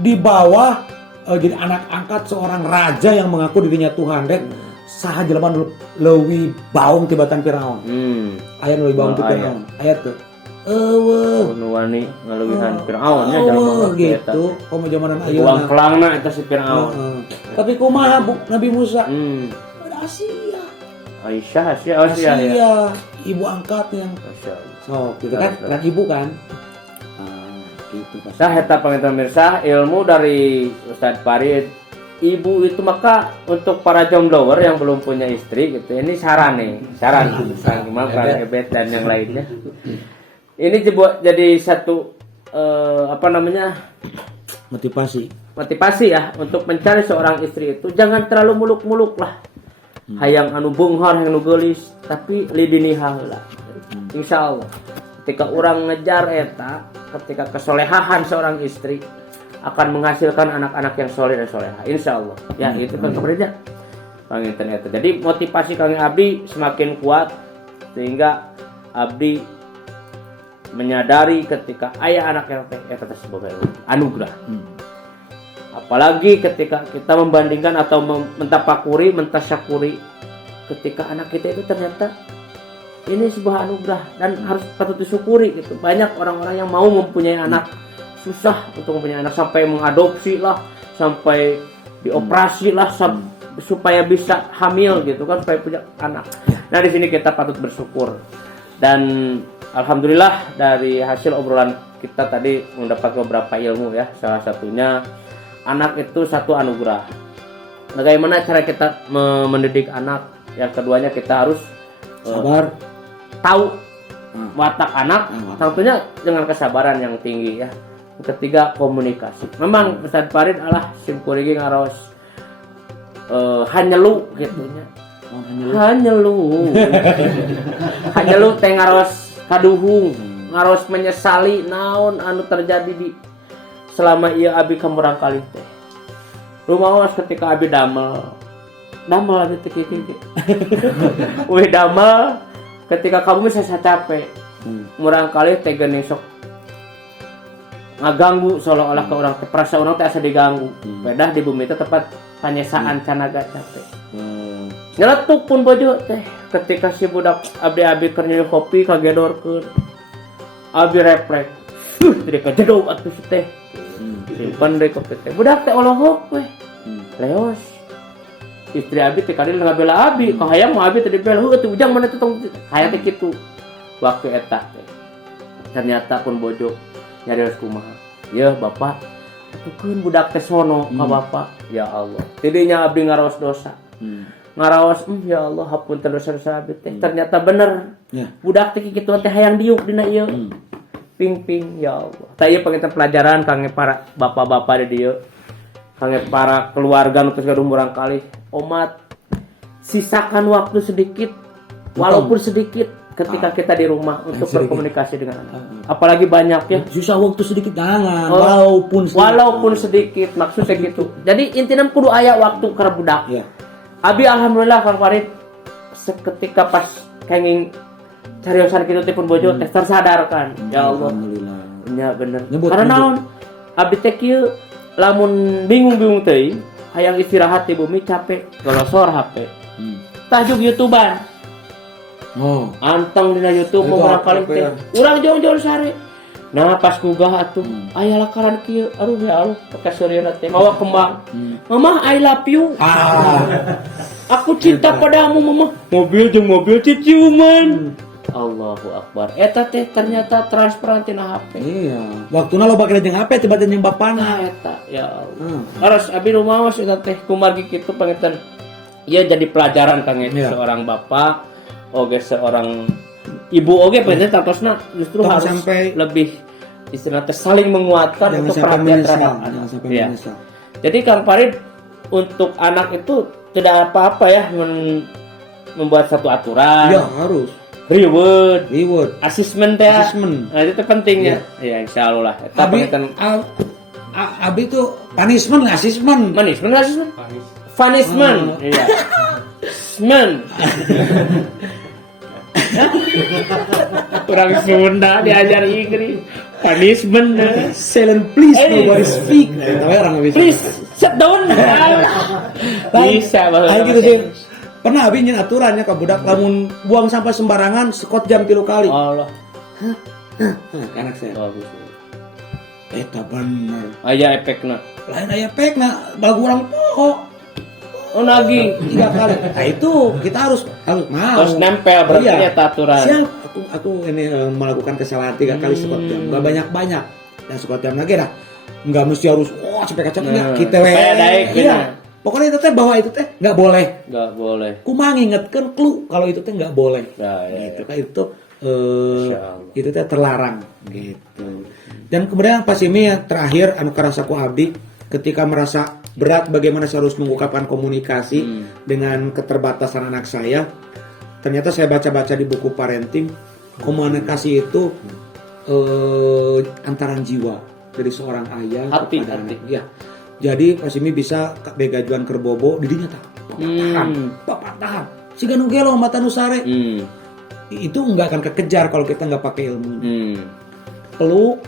di bawah jadi anak angkat seorang raja yang mengaku dirinya Tuhan. Dek saha jelema leuwih baung tibatan Firaun. Aya leuwih baung ti Firaun. Ayat tuh. Nu wani ngaluwihan Firaun nya jelema gitu. Komo zamanan ayeuna. Uang kelangna eta si Firaun. Tapi kumaha Nabi Musa? Ada Asia ya. Ibu angkat yang gitu kan, dan ibu kan. Gitu pas. Nah, eta panginten mirsa ilmu dari Ustadz Farid. Ibu itu maka untuk para jomblower yang belum punya istri gitu. Ini saran gimana Kang Ebet dan yang lainnya. Ini jadi satu motivasi ya untuk mencari seorang istri itu jangan terlalu muluk-muluk lah. Hayang anu beunghar hayang anu geulis tapi lidiniha heula. Insyaallah ketika orang ngejar eta, ketika kesolehahan seorang istri akan menghasilkan anak-anak yang soleh dan soleha. Insyaallah. Ya itu kan keberja. Panginten eta. Jadi motivasi Kang Abdi semakin kuat sehingga Abdi menyadari ketika ayah anak yang eta sebagai anugerah. Apalagi ketika kita membandingkan atau mentasyakuri ketika anak kita itu ternyata ini sebuah anugerah dan harus patut disyukuri gitu. Banyak orang-orang yang mau mempunyai anak susah untuk mempunyai anak sampai mengadopsi lah, sampai dioperasi lah supaya bisa hamil gitu kan supaya punya anak. Nah di sini kita patut bersyukur dan alhamdulillah dari hasil obrolan kita tadi mendapat beberapa ilmu ya. Salah satunya anak itu satu anugerah. Bagaimana cara kita mendidik anak? Yang keduanya kita harus sabar, tahu watak anak, tentunya dengan kesabaran yang tinggi ya. Yang ketiga komunikasi. Memang Ustadz Farid adalah simkurigi ngaros hanyelu gitunya. Hanyelu teh ngaros kaduhung, ngaros menyesali naon anu terjadi di selama ia abi kamurang kali teh. Rumaos ketika abi damel abi teh kieu. Weh damel ketika kamu saya capek. Murang kali teh geuning sok ngaganggu seolah-olah ke orang teh perasa orang teh asa diganggu. Pedah di bumi teh tepat panyesaan canaga capek. Nyeletuk pun bojo teh ketika si budak abdi keur nyeun kopi kagedorkeun. Abi refleks. Jadi kajedog atuh teh. Simpen deui kopi teh. Budak teh olohok we. Leos. Istri abi teh kali ngabela abi, kahayang mah abi teh dibela heuh teh ujang mana teh tong hayang teh kitu. Waktu eta teh. Ternyata pun bojo nyarios kumaha. Ya bapak, atukeun budak teh sono ka bapak. Ya Allah. Tidinya abdi ngaraos dosa. Ngaraos ya Allah hapunten dosa-dosa abdi teh. Ternyata bener. Budak teh kitu teh hayang diuk dina ieu. Ping ya Allah. Tah ieu panginten pelajaran kangge para bapak-bapak di dieu. Kangge para keluarga nu geus umurang kali. Omat sisakan waktu sedikit walaupun sedikit ketika kita di rumah untuk sedikit. berkomunikasi dengan anak. Apalagi banyak ya. Susah waktu sedikit jangan, Oh, walaupun sedikit maksudnya gitu. Jadi intinya kudu aya waktu ke budak. ya. Abi alhamdulillah Kang Farid seketika pas kenging cariosan kitu teh pun bojo teh tersadarkan. Ya Allah. Alhamdulillah. Nya bener. Nyebut, Karena nyebut. naon? Abi teh kieu lamun bingung-bingung teuing, hayang istirahat di bumi capek, golosor HP. Tajuk YouTubean. Oh, Anteng dina YouTube Itu mau apa kali teh. ya? Urang jauh-jauh sare. Nah pas gugah atuh aya lakaran kieu. Aduh ya Allah, pakai suryeuna teh mawa kembang. Mama I love you. Aku cinta padamu mama. Mobil jeung mobil ciciuman. Allahu Akbar. Eta teh ternyata transparan tina HP. iya. Waktuna lo bakal jeung HP tiba-tiba jeung bapana. Nah eta ya Allah. Harus abi rumaos eta teh kumargi kitu pangetan. Ia jadi pelajaran kang Iya. seorang bapak, oge seorang ibu oge pangetan tartosna justru Jangan harus sampai- lebih istilahnya saling menguatkan Jangan untuk sampai perhatian menyesal, terhadap anak. jangan sampai Iya. menyesal. Jadi Kang Farid untuk anak itu tidak apa-apa ya membuat satu aturan. Iya, harus. Reward, asesmen teh. Assessment. Nah, itu pentingnya. Ya, insya Allah lah. Eta Abi, pangetan Abi itu punishment, assessment. punishment. Punishment. Iya. Punishment. Kurang Sunda diajar Inggris. Punishment. Silent please, nobody speak. Nah, itu orang nggak bisa. Please sit down. Bisa bahasa Ayo gitu bahasa sih. Inggris. Pernah abi nyen aturannya ke budak lamun buang sampah sembarangan sekot jam 3 kali. Allah. Nah, anak saya. Bagus. Eta bener. Aya efekna. Lain aya pekna balagu urang poho Oh nagih. 3 kali. Nah itu kita harus mau. Terus nempel berarti Iya. eta aturan. Siap, aku ini melakukan kesalahan 3 kali sekot jam. Gak banyak-banyak. Dan sekot jam lagi dah. Enggak mesti harus sampai kacang Nah, kita supaya daek, Iya. nah. Pokoknya itu teh bahwa itu teh nggak boleh. Enggak boleh. Kumaha ngingetkeun clue kalau itu teh nggak boleh. Nah, ya, Gitu ya. kan itu Masya Allah. itu teh terlarang gitu. Dan kemudian pas ini yang terakhir anu karasaku abdi ketika merasa berat bagaimana saya harus mengungkapkan komunikasi dengan keterbatasan anak saya. Ternyata saya baca-baca di buku parenting komunikasi itu antaran jiwa dari seorang ayah Hati, kepada hati. anak. Ya. Jadi pas ini bisa begajuan kerbobo didinya tak bapak tahan si ganu gelo mata nusare itu nggak akan kekejar kalau kita nggak pakai ilmu. Peluk,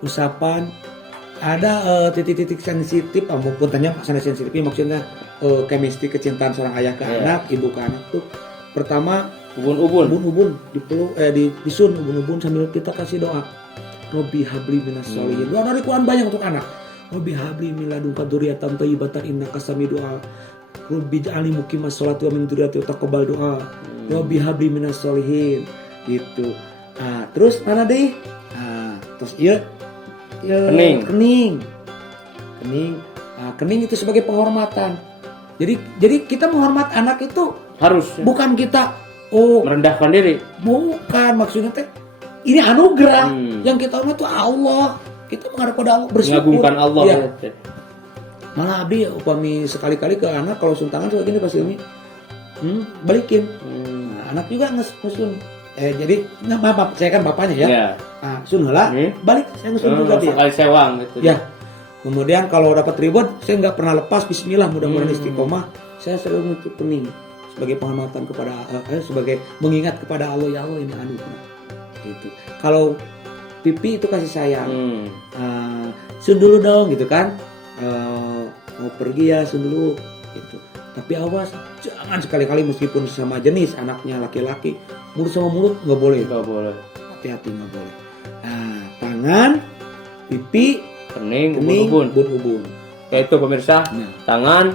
usapan, ada titik-titik sensitif, maupun tanya sensitif maksudnya chemistry kecintaan seorang ayah ke anak, ibu ke anak tuh pertama ubun-ubun dipeluk disun ubun-ubun sambil kita kasih doa. Robbi habli minas sholihin. Doa dari Quran banyak untuk anak. Robbi habli min ladunka dzurriyyatan thayyibatan innaka samid doa. Robbi ja'alni muqimas sholati wa min dzurriyyati taqabbal doa. Robbi habli minas sholihin. Gitu. Terus mana deh? Terus kening. Kening itu sebagai penghormatan. Jadi kita menghormat anak itu Harus ya. bukan kita merendahkan diri. bukan maksudnya teh ini anugerah yang kita hormat itu Allah. Kita menghadap pada Allah bersyukur. Mengagungkan Allah. Ya. Ya. Malah abi upami sekali-kali ke anak kalau suntangan suka gini pasti ini balikin. Nah, anak juga ngesun. Jadi maaf saya kan bapaknya ya. Ya. Sun heula balik saya ngesun juga dia. Sekali sewang gitu. Ya. Kemudian kalau dapat ribut saya nggak pernah lepas bismillah mudah-mudahan istiqomah. Saya selalu nutup kening sebagai penghormatan kepada sebagai mengingat kepada Allah ya Allah ini anugerah. Gitu. Kalau pipi itu kasih sayang. Sun dulu dong gitu kan. Mau pergi ya sun dulu gitu. Tapi awas jangan sekali-kali meskipun sama jenis anaknya laki-laki mulut sama mulut nggak boleh. Nggak boleh. Hati-hati nggak boleh. Nah, tangan, pipi, Kening, kening, ubun-ubun. ubun-ubun. Yaitu pemirsa, Nah. tangan,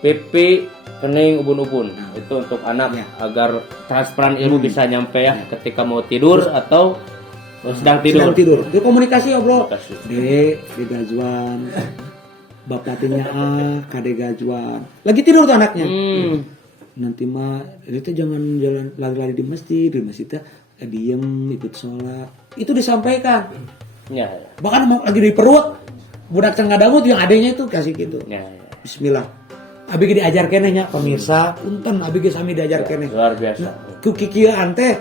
pipi, kening, ubun-ubun. Nah. Itu untuk anak Ya. agar transparan ilmu bisa nyampe ya ketika mau tidur atau sedang tidur. Sedang tidur. Itu komunikasi ya bro. Komunikasi. Dek, gajuan. Bapak tanya kade gajuan. Lagi tidur tuh anaknya. Nanti mah, itu jangan jalan lari-lari di masjid teh diem ikut sholat. Itu disampaikan. Ya, Bahkan mau lagi di perut, budak cengadamut yang adanya itu kasih gitu. ya. Bismillah. Abi ge diajar keneh nya pemirsa, punten abi ge sami diajar keneh. Luar biasa. kukikieuan teh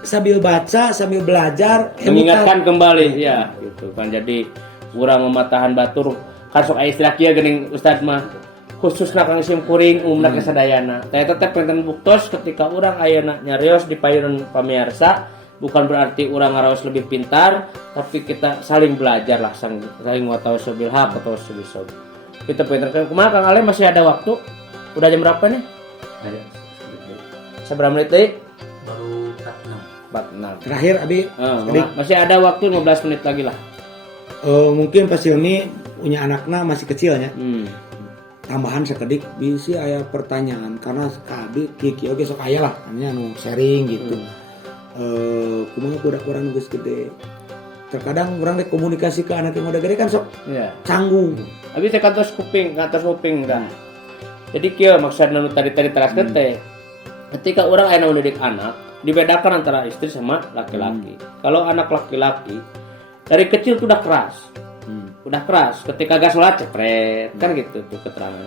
sambil baca sambil belajar mengingatkan kembali ya gitu kan. Jadi urang mematahan batur kan sok aya istilah kieu geuning Ustad mah khususna kang sim kuring umumna kasadayana. Teh tetep penten buktos ketika urang ayeuna nyarios di payeunan pamirsa bukan berarti urang ngaraos lebih pintar, tapi kita saling belajar lah saling watawassaul bil haq atau bisawab. Kita pintar kumaha Kang Ale masih ada waktu? Udah jam berapa nih? Seberapa menit deui? Baru 46. terakhir Abi Masih ada waktu 15 menit lagi lah. mungkin pas Hilmi punya anaknya masih kecilnya tambahan sekedik bisa aya pertanyaan karena Abi kiki oge sok aya lah namanya anu sharing gitu kumaha budak orang geus gede terkadang orang rek komunikasi ke anak yang udah gede kan sok canggung Abi teh kantos kuping kan. Jadi kieu maksudna nu tadi teraskeun teh ketika orang aya mendidik anak dibedakan antara istri sama laki-laki. Kalau anak laki-laki dari kecil tuh udah keras. Ketika gak sholat cepret kan gitu tuh keterangan.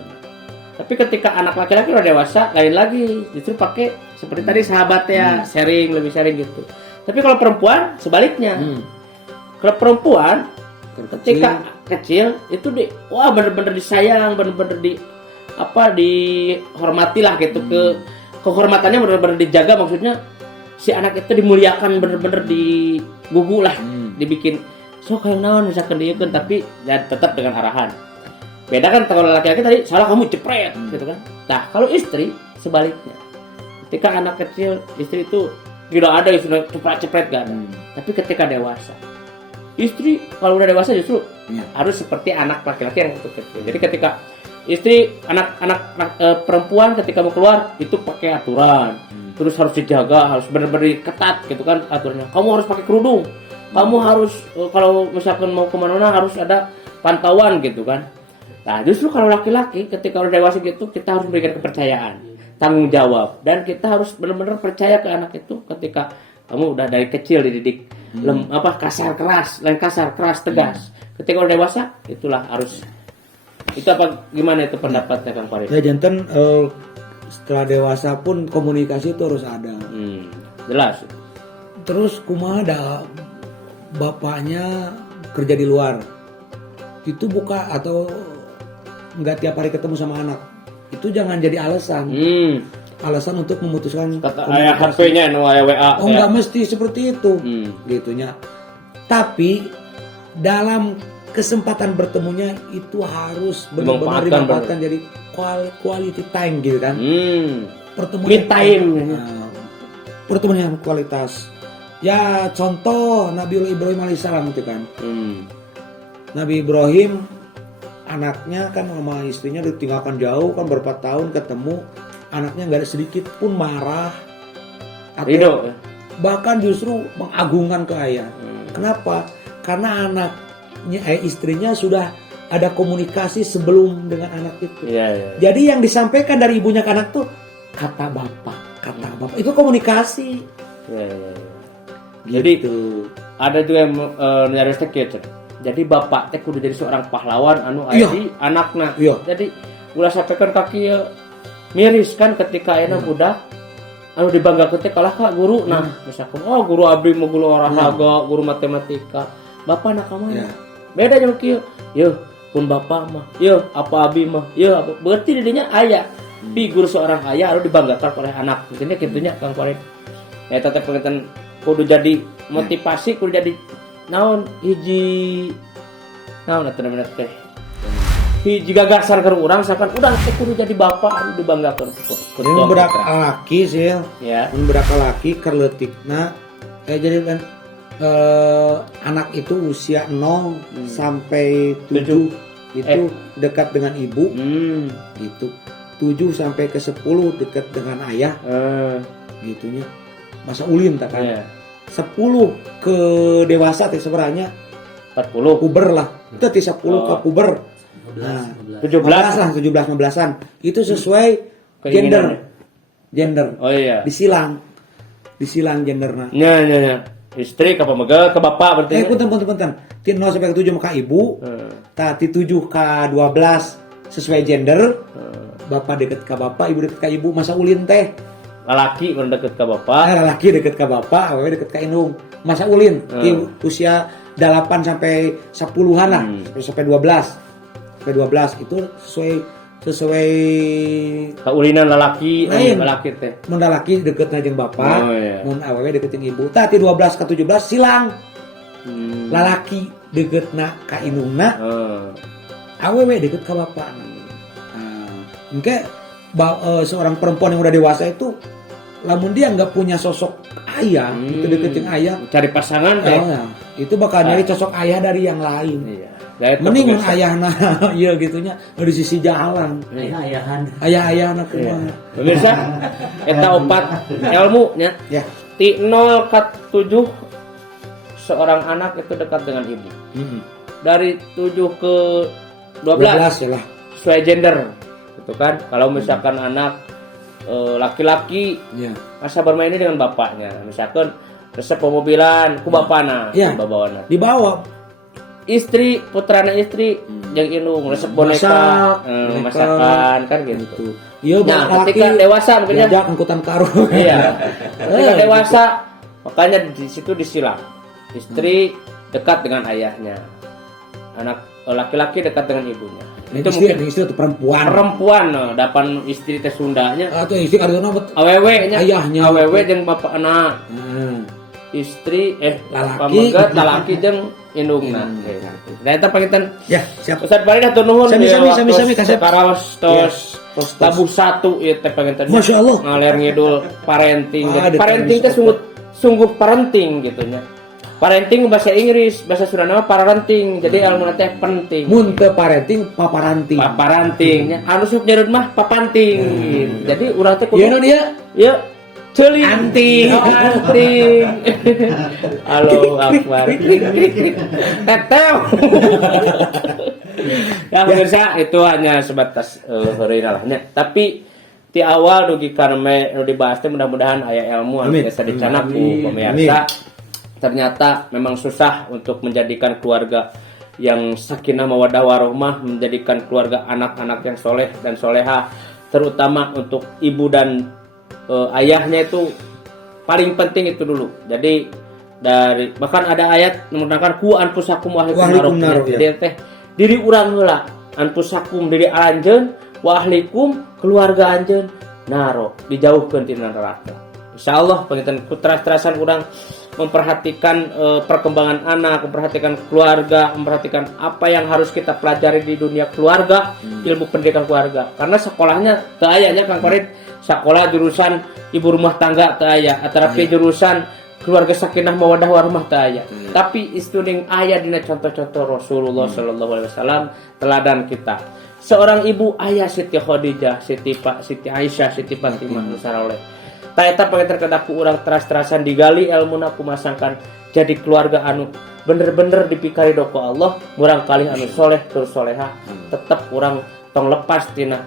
Tapi ketika anak laki-laki udah dewasa lain lagi, justru pakai seperti tadi sahabat ya lebih sharing gitu. Tapi kalau perempuan sebaliknya. Kalau perempuan ketika kecil itu bener-bener disayang, bener-bener dihormati lah gitu kehormatannya bener-bener dijaga, maksudnya si anak itu dimuliakan bener-bener digugu lah, dibikin sok kayak naon misalkan dia kan, tapi ya tetap dengan arahan. Beda kan kalau laki-laki tadi salah kamu cepret gitu kan. Nah kalau istri sebaliknya, ketika anak kecil istri itu tidak ada istilah cepret gak ada. Tapi ketika dewasa, istri kalau udah dewasa justru harus seperti anak laki-laki yang itu kecil. Jadi ketika istri anak perempuan ketika mau keluar itu pakai aturan, terus harus dijaga, harus benar-benar ketat gitu kan aturannya. Kamu harus pakai kerudung, kamu harus kalau misalkan mau kemana-mana harus ada pantauan gitu kan. Nah justru kalau laki-laki ketika udah dewasa gitu kita harus memberikan kepercayaan, tanggung jawab, dan kita harus benar-benar percaya ke anak itu ketika kamu udah dari kecil dididik kasar keras, lain kasar keras tegas. Ketika udah dewasa itulah harus. Itu apa gimana itu pendapatnya Kang Farid? Ya janten setelah dewasa pun komunikasi itu harus ada. Jelas. Terus kumaha ada bapaknya kerja di luar. Itu buka atau enggak tiap hari ketemu sama anak. Itu jangan jadi alasan. Alasan untuk memutuskan aya HP-nya nu aya WA. Oh enggak mesti seperti itu. Gitunya. Tapi dalam kesempatan bertemunya itu harus benar-benar dimanfaatkan jadi quality time gitu kan. Pertemuan time. Pertemuan yang kualitas. Ya contoh Nabi Ibrahim alaihissalam itu kan. Nabi Ibrahim anaknya kan sama istrinya ditinggalkan jauh kan berapa tahun ketemu, anaknya nggak ada sedikit pun marah atau bahkan justru mengagungkan ke ayah. Kenapa? Karena istrinya sudah ada komunikasi sebelum dengan anak itu. Jadi yang disampaikan dari ibunya ke anak tuh kata bapak itu komunikasi. Jadi ada juga yang nyari sekecil. Jadi bapak teh kudu jadi seorang pahlawan anu aya di anakna. Jadi ulah sampaikan kaki miris kan ketika ayeuna budak anu dibanggakeun teh kalah ka guru. Nah, misalkan guru abdi mah guru olahraga, guru matematika. Bapak nak kamana? Beda jeung kieu. Pun bapak mah. Apa abi mah. Apa. Berarti didinya aya figur seorang ayah harus dibanggakan oleh anak. Maksudnya kitunya Kang Farid. Ya tetep pengen kudu jadi motivasi, kudu jadi naon hiji naon bener teh. Hiji gagasan keur urang sakan udah teh kudu jadi bapak harus dibanggakan. Ini budak laki sih. Ya. Mun budak laki keur leutikna jadi kan anak itu usia 0 sampai 7 itu dekat dengan ibu gitu. 7 sampai ke 10 dekat dengan ayah gitunya. Masa ulin tak kan. 10 ke dewasa teh sebenarnya 40 puber lah. Itu teh 10 ke puber. Nah, 17-15an. Itu sesuai gender. Oh iya. Disilang genderna. Nya. Istri ke pemegel ke bapak berarti. Punten. Ti 0 sampai ke 7 maka ibu. Ti 7 ke 12 sesuai gender. Bapak deket ke bapak, ibu deket ke ibu. Masa ulin teh lalaki mun deket ka bapak. Laki deket ke bapak, awewe deket ke indung. Masa ulin di usia 8 sampai 10-an lah, sampai 12. Sampai 12 itu sesuai Kaulinan lalaki, Lain. lalaki teh. mun laki deketna jeung bapak, Oh, iya. mun awewe deket jeung ibu. Tah ti 12 ke 17 silang. Lalaki deketna ka indungna, awewe deket ka bapak. Engke seorang perempuan yang udah dewasa itu lamun dia nggak punya sosok ayah, itu deket jeung ayah, Cari pasangan teh. itu bakal nyari sosok ayah dari yang lain. Iya. Gaya Mending mun pemirsa. ayahna ieu gitunya di sisi jalan. Ayah-ayahna kumaha. Pemirsa, eta opat ilmu nya. Ya. Ti 0 ke 7 seorang anak itu dekat dengan ibu. Dari 7 ke 12 ya lah. sesuai gender. Gitu kan. Kalau misalkan anak laki-laki Ya. masa bermainnya dengan bapaknya. Misalkan resep pemobilan ku bapana, Ya. babawana. Dibawa Istri, putrana istri yang indung resep boneka, boneka. masakan kan gitu. Iya, Nah, ketika dewasa mungkin ya. diajak angkutan karo. Iya. Ketika dewasa, makanya di situ disilang. Istri dekat dengan ayahnya. Anak laki-laki dekat dengan ibunya. Itu mungkin istri itu perempuan. dapan istri teh Sundanya. Atau istri kadang Awewe nya. Ayahnya. Awewe jeung bapak anak. Istri Lalaki. pamegat lalaki jeung indungna. Nah, eta pangitan. Ya, siap. Ustaz Bari dah nuhun. Sami kasep. Karaos tos tabuh 1 ieu teh pangitan. Masya Allah. Ngaler ngidul parenting. Ada Parenting teh sungguh parenting gitu nya. Parenting bahasa Inggris, bahasa Sunda nama parenting. Jadi ilmu teh penting. Mun teu parenting paparanting. Paparanting nya. Anu sok nyereud mah papanting. Jadi urang teh Ieu nu dia. ya celing Anting. anting. Halo Akbar. Tetew. Ya pemirsa itu hanya sebatas heureuy lah nya. Tapi ti awal dugi karme nu dibahas teh mudah-mudahan aya ilmu anu Amin. biasa dicanap ku Amin. pemirsa. Ternyata memang susah untuk menjadikan keluarga yang sakinah mawaddah warahmah, menjadikan keluarga anak-anak yang soleh dan soleha, terutama untuk ibu dan ayahnya itu paling penting itu dulu. Jadi dari bahkan ada ayat menggunakan ku anfusakum wa ahlikum naroh. Jadi teh diri urang heula anfusakum diri aranjeun wa ahlikum keluarga anjeun naro dijauhkeun tina neraka. Insyaallah penginten teras-terasan urang memperhatikan perkembangan anak, memperhatikan keluarga, memperhatikan apa yang harus kita pelajari di dunia keluarga, ilmu pendidikan keluarga. Karena sekolahnya teu aya nya Kang Farid, sekolah jurusan ibu rumah tangga teu aya, atarapi jurusan keluarga sakinah mawaddah warahmah teu aya. Tapi istuning aya dina contoh-contoh Rasulullah sallallahu alaihi wasallam teladan kita. Seorang ibu ayah Siti Khadijah, Siti Aisyah, Siti Fatimah nu saroleh. Ta eta panginten kadaku urang teras-terasan digali ilmuna kumasangkan jadi keluarga anu bener-bener dipikari doko Allah, urang kali anu soleh tur soleha, tetep urang tong lepas tina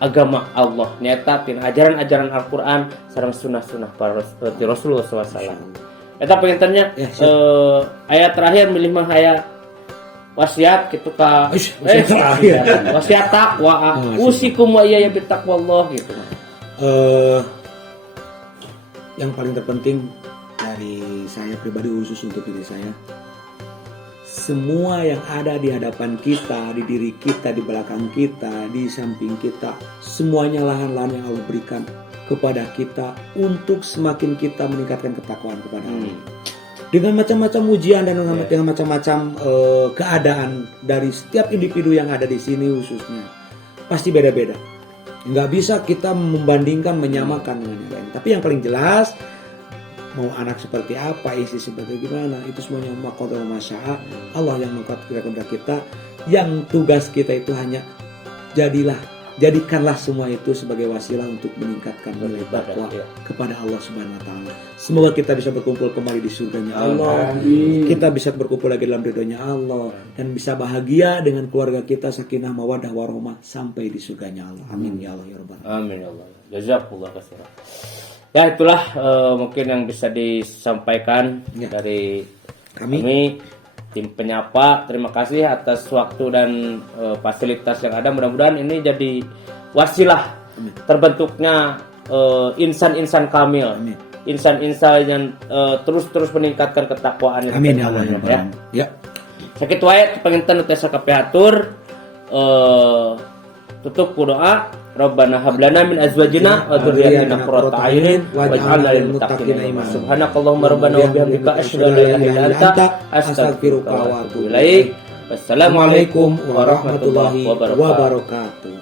agama Allah nyata tina ajaran-ajaran Al-Qur'an sareng sunah-sunah para Rasulullah SAW. Eta pangintennya ayat terakhir milih mah aya wasiat gitu ka wasiat takwa usikum wa iyaya bitaqwallah gitu. Yang paling terpenting dari saya pribadi khusus untuk diri saya, semua yang ada di hadapan kita, di diri kita, di belakang kita, di samping kita, semuanya lahan-lahan yang Allah berikan kepada kita untuk semakin kita meningkatkan ketakwaan kepada Allah. Dengan macam-macam ujian dan dengan macam-macam keadaan dari setiap individu yang ada di sini khususnya pasti beda-beda. Nggak bisa kita membandingkan, menyamakan dengan yang lain. Tapi yang paling jelas, mau anak seperti apa, istri seperti gimana, itu semuanya maqaddar masya'a. Allah yang mengqaddarkan kita. Yang tugas kita itu hanya jadikanlah semua itu sebagai wasilah untuk meningkatkan nilai takwa kepada Allah Subhanahu wa taala. Semoga kita bisa berkumpul kembali di surganya Allah. Kita bisa berkumpul lagi dalam ridhonya Allah dan bisa bahagia dengan keluarga kita sakinah mawaddah warahmah sampai di surganya Allah. Amin ya Allah ya rabbal alamin. Amin ya Allah. Jazakumullah khairan. Ya itulah mungkin yang bisa disampaikan dari kami tim penyapa. Terima kasih atas waktu dan fasilitas yang ada. Mudah-mudahan ini jadi wasilah terbentuknya insan-insan kamil. Amin. Insan-insan yang terus meningkatkan ketakwaan. Amin ya Allah ya. Ya. Ya. Sakit wae penginten teh sakapeatur tutup ku doa Rabbana hab lana min azwajina wa dzurriyyatina qurrata a'yunin waj'alna lil muttaqina imama. Subhanakallahumma rabbana wa bihamdika asyhadu an la ilaha illa anta astaghfiruka wa atubu ilaik. Wassalamualaikum warahmatullahi wabarakatuh.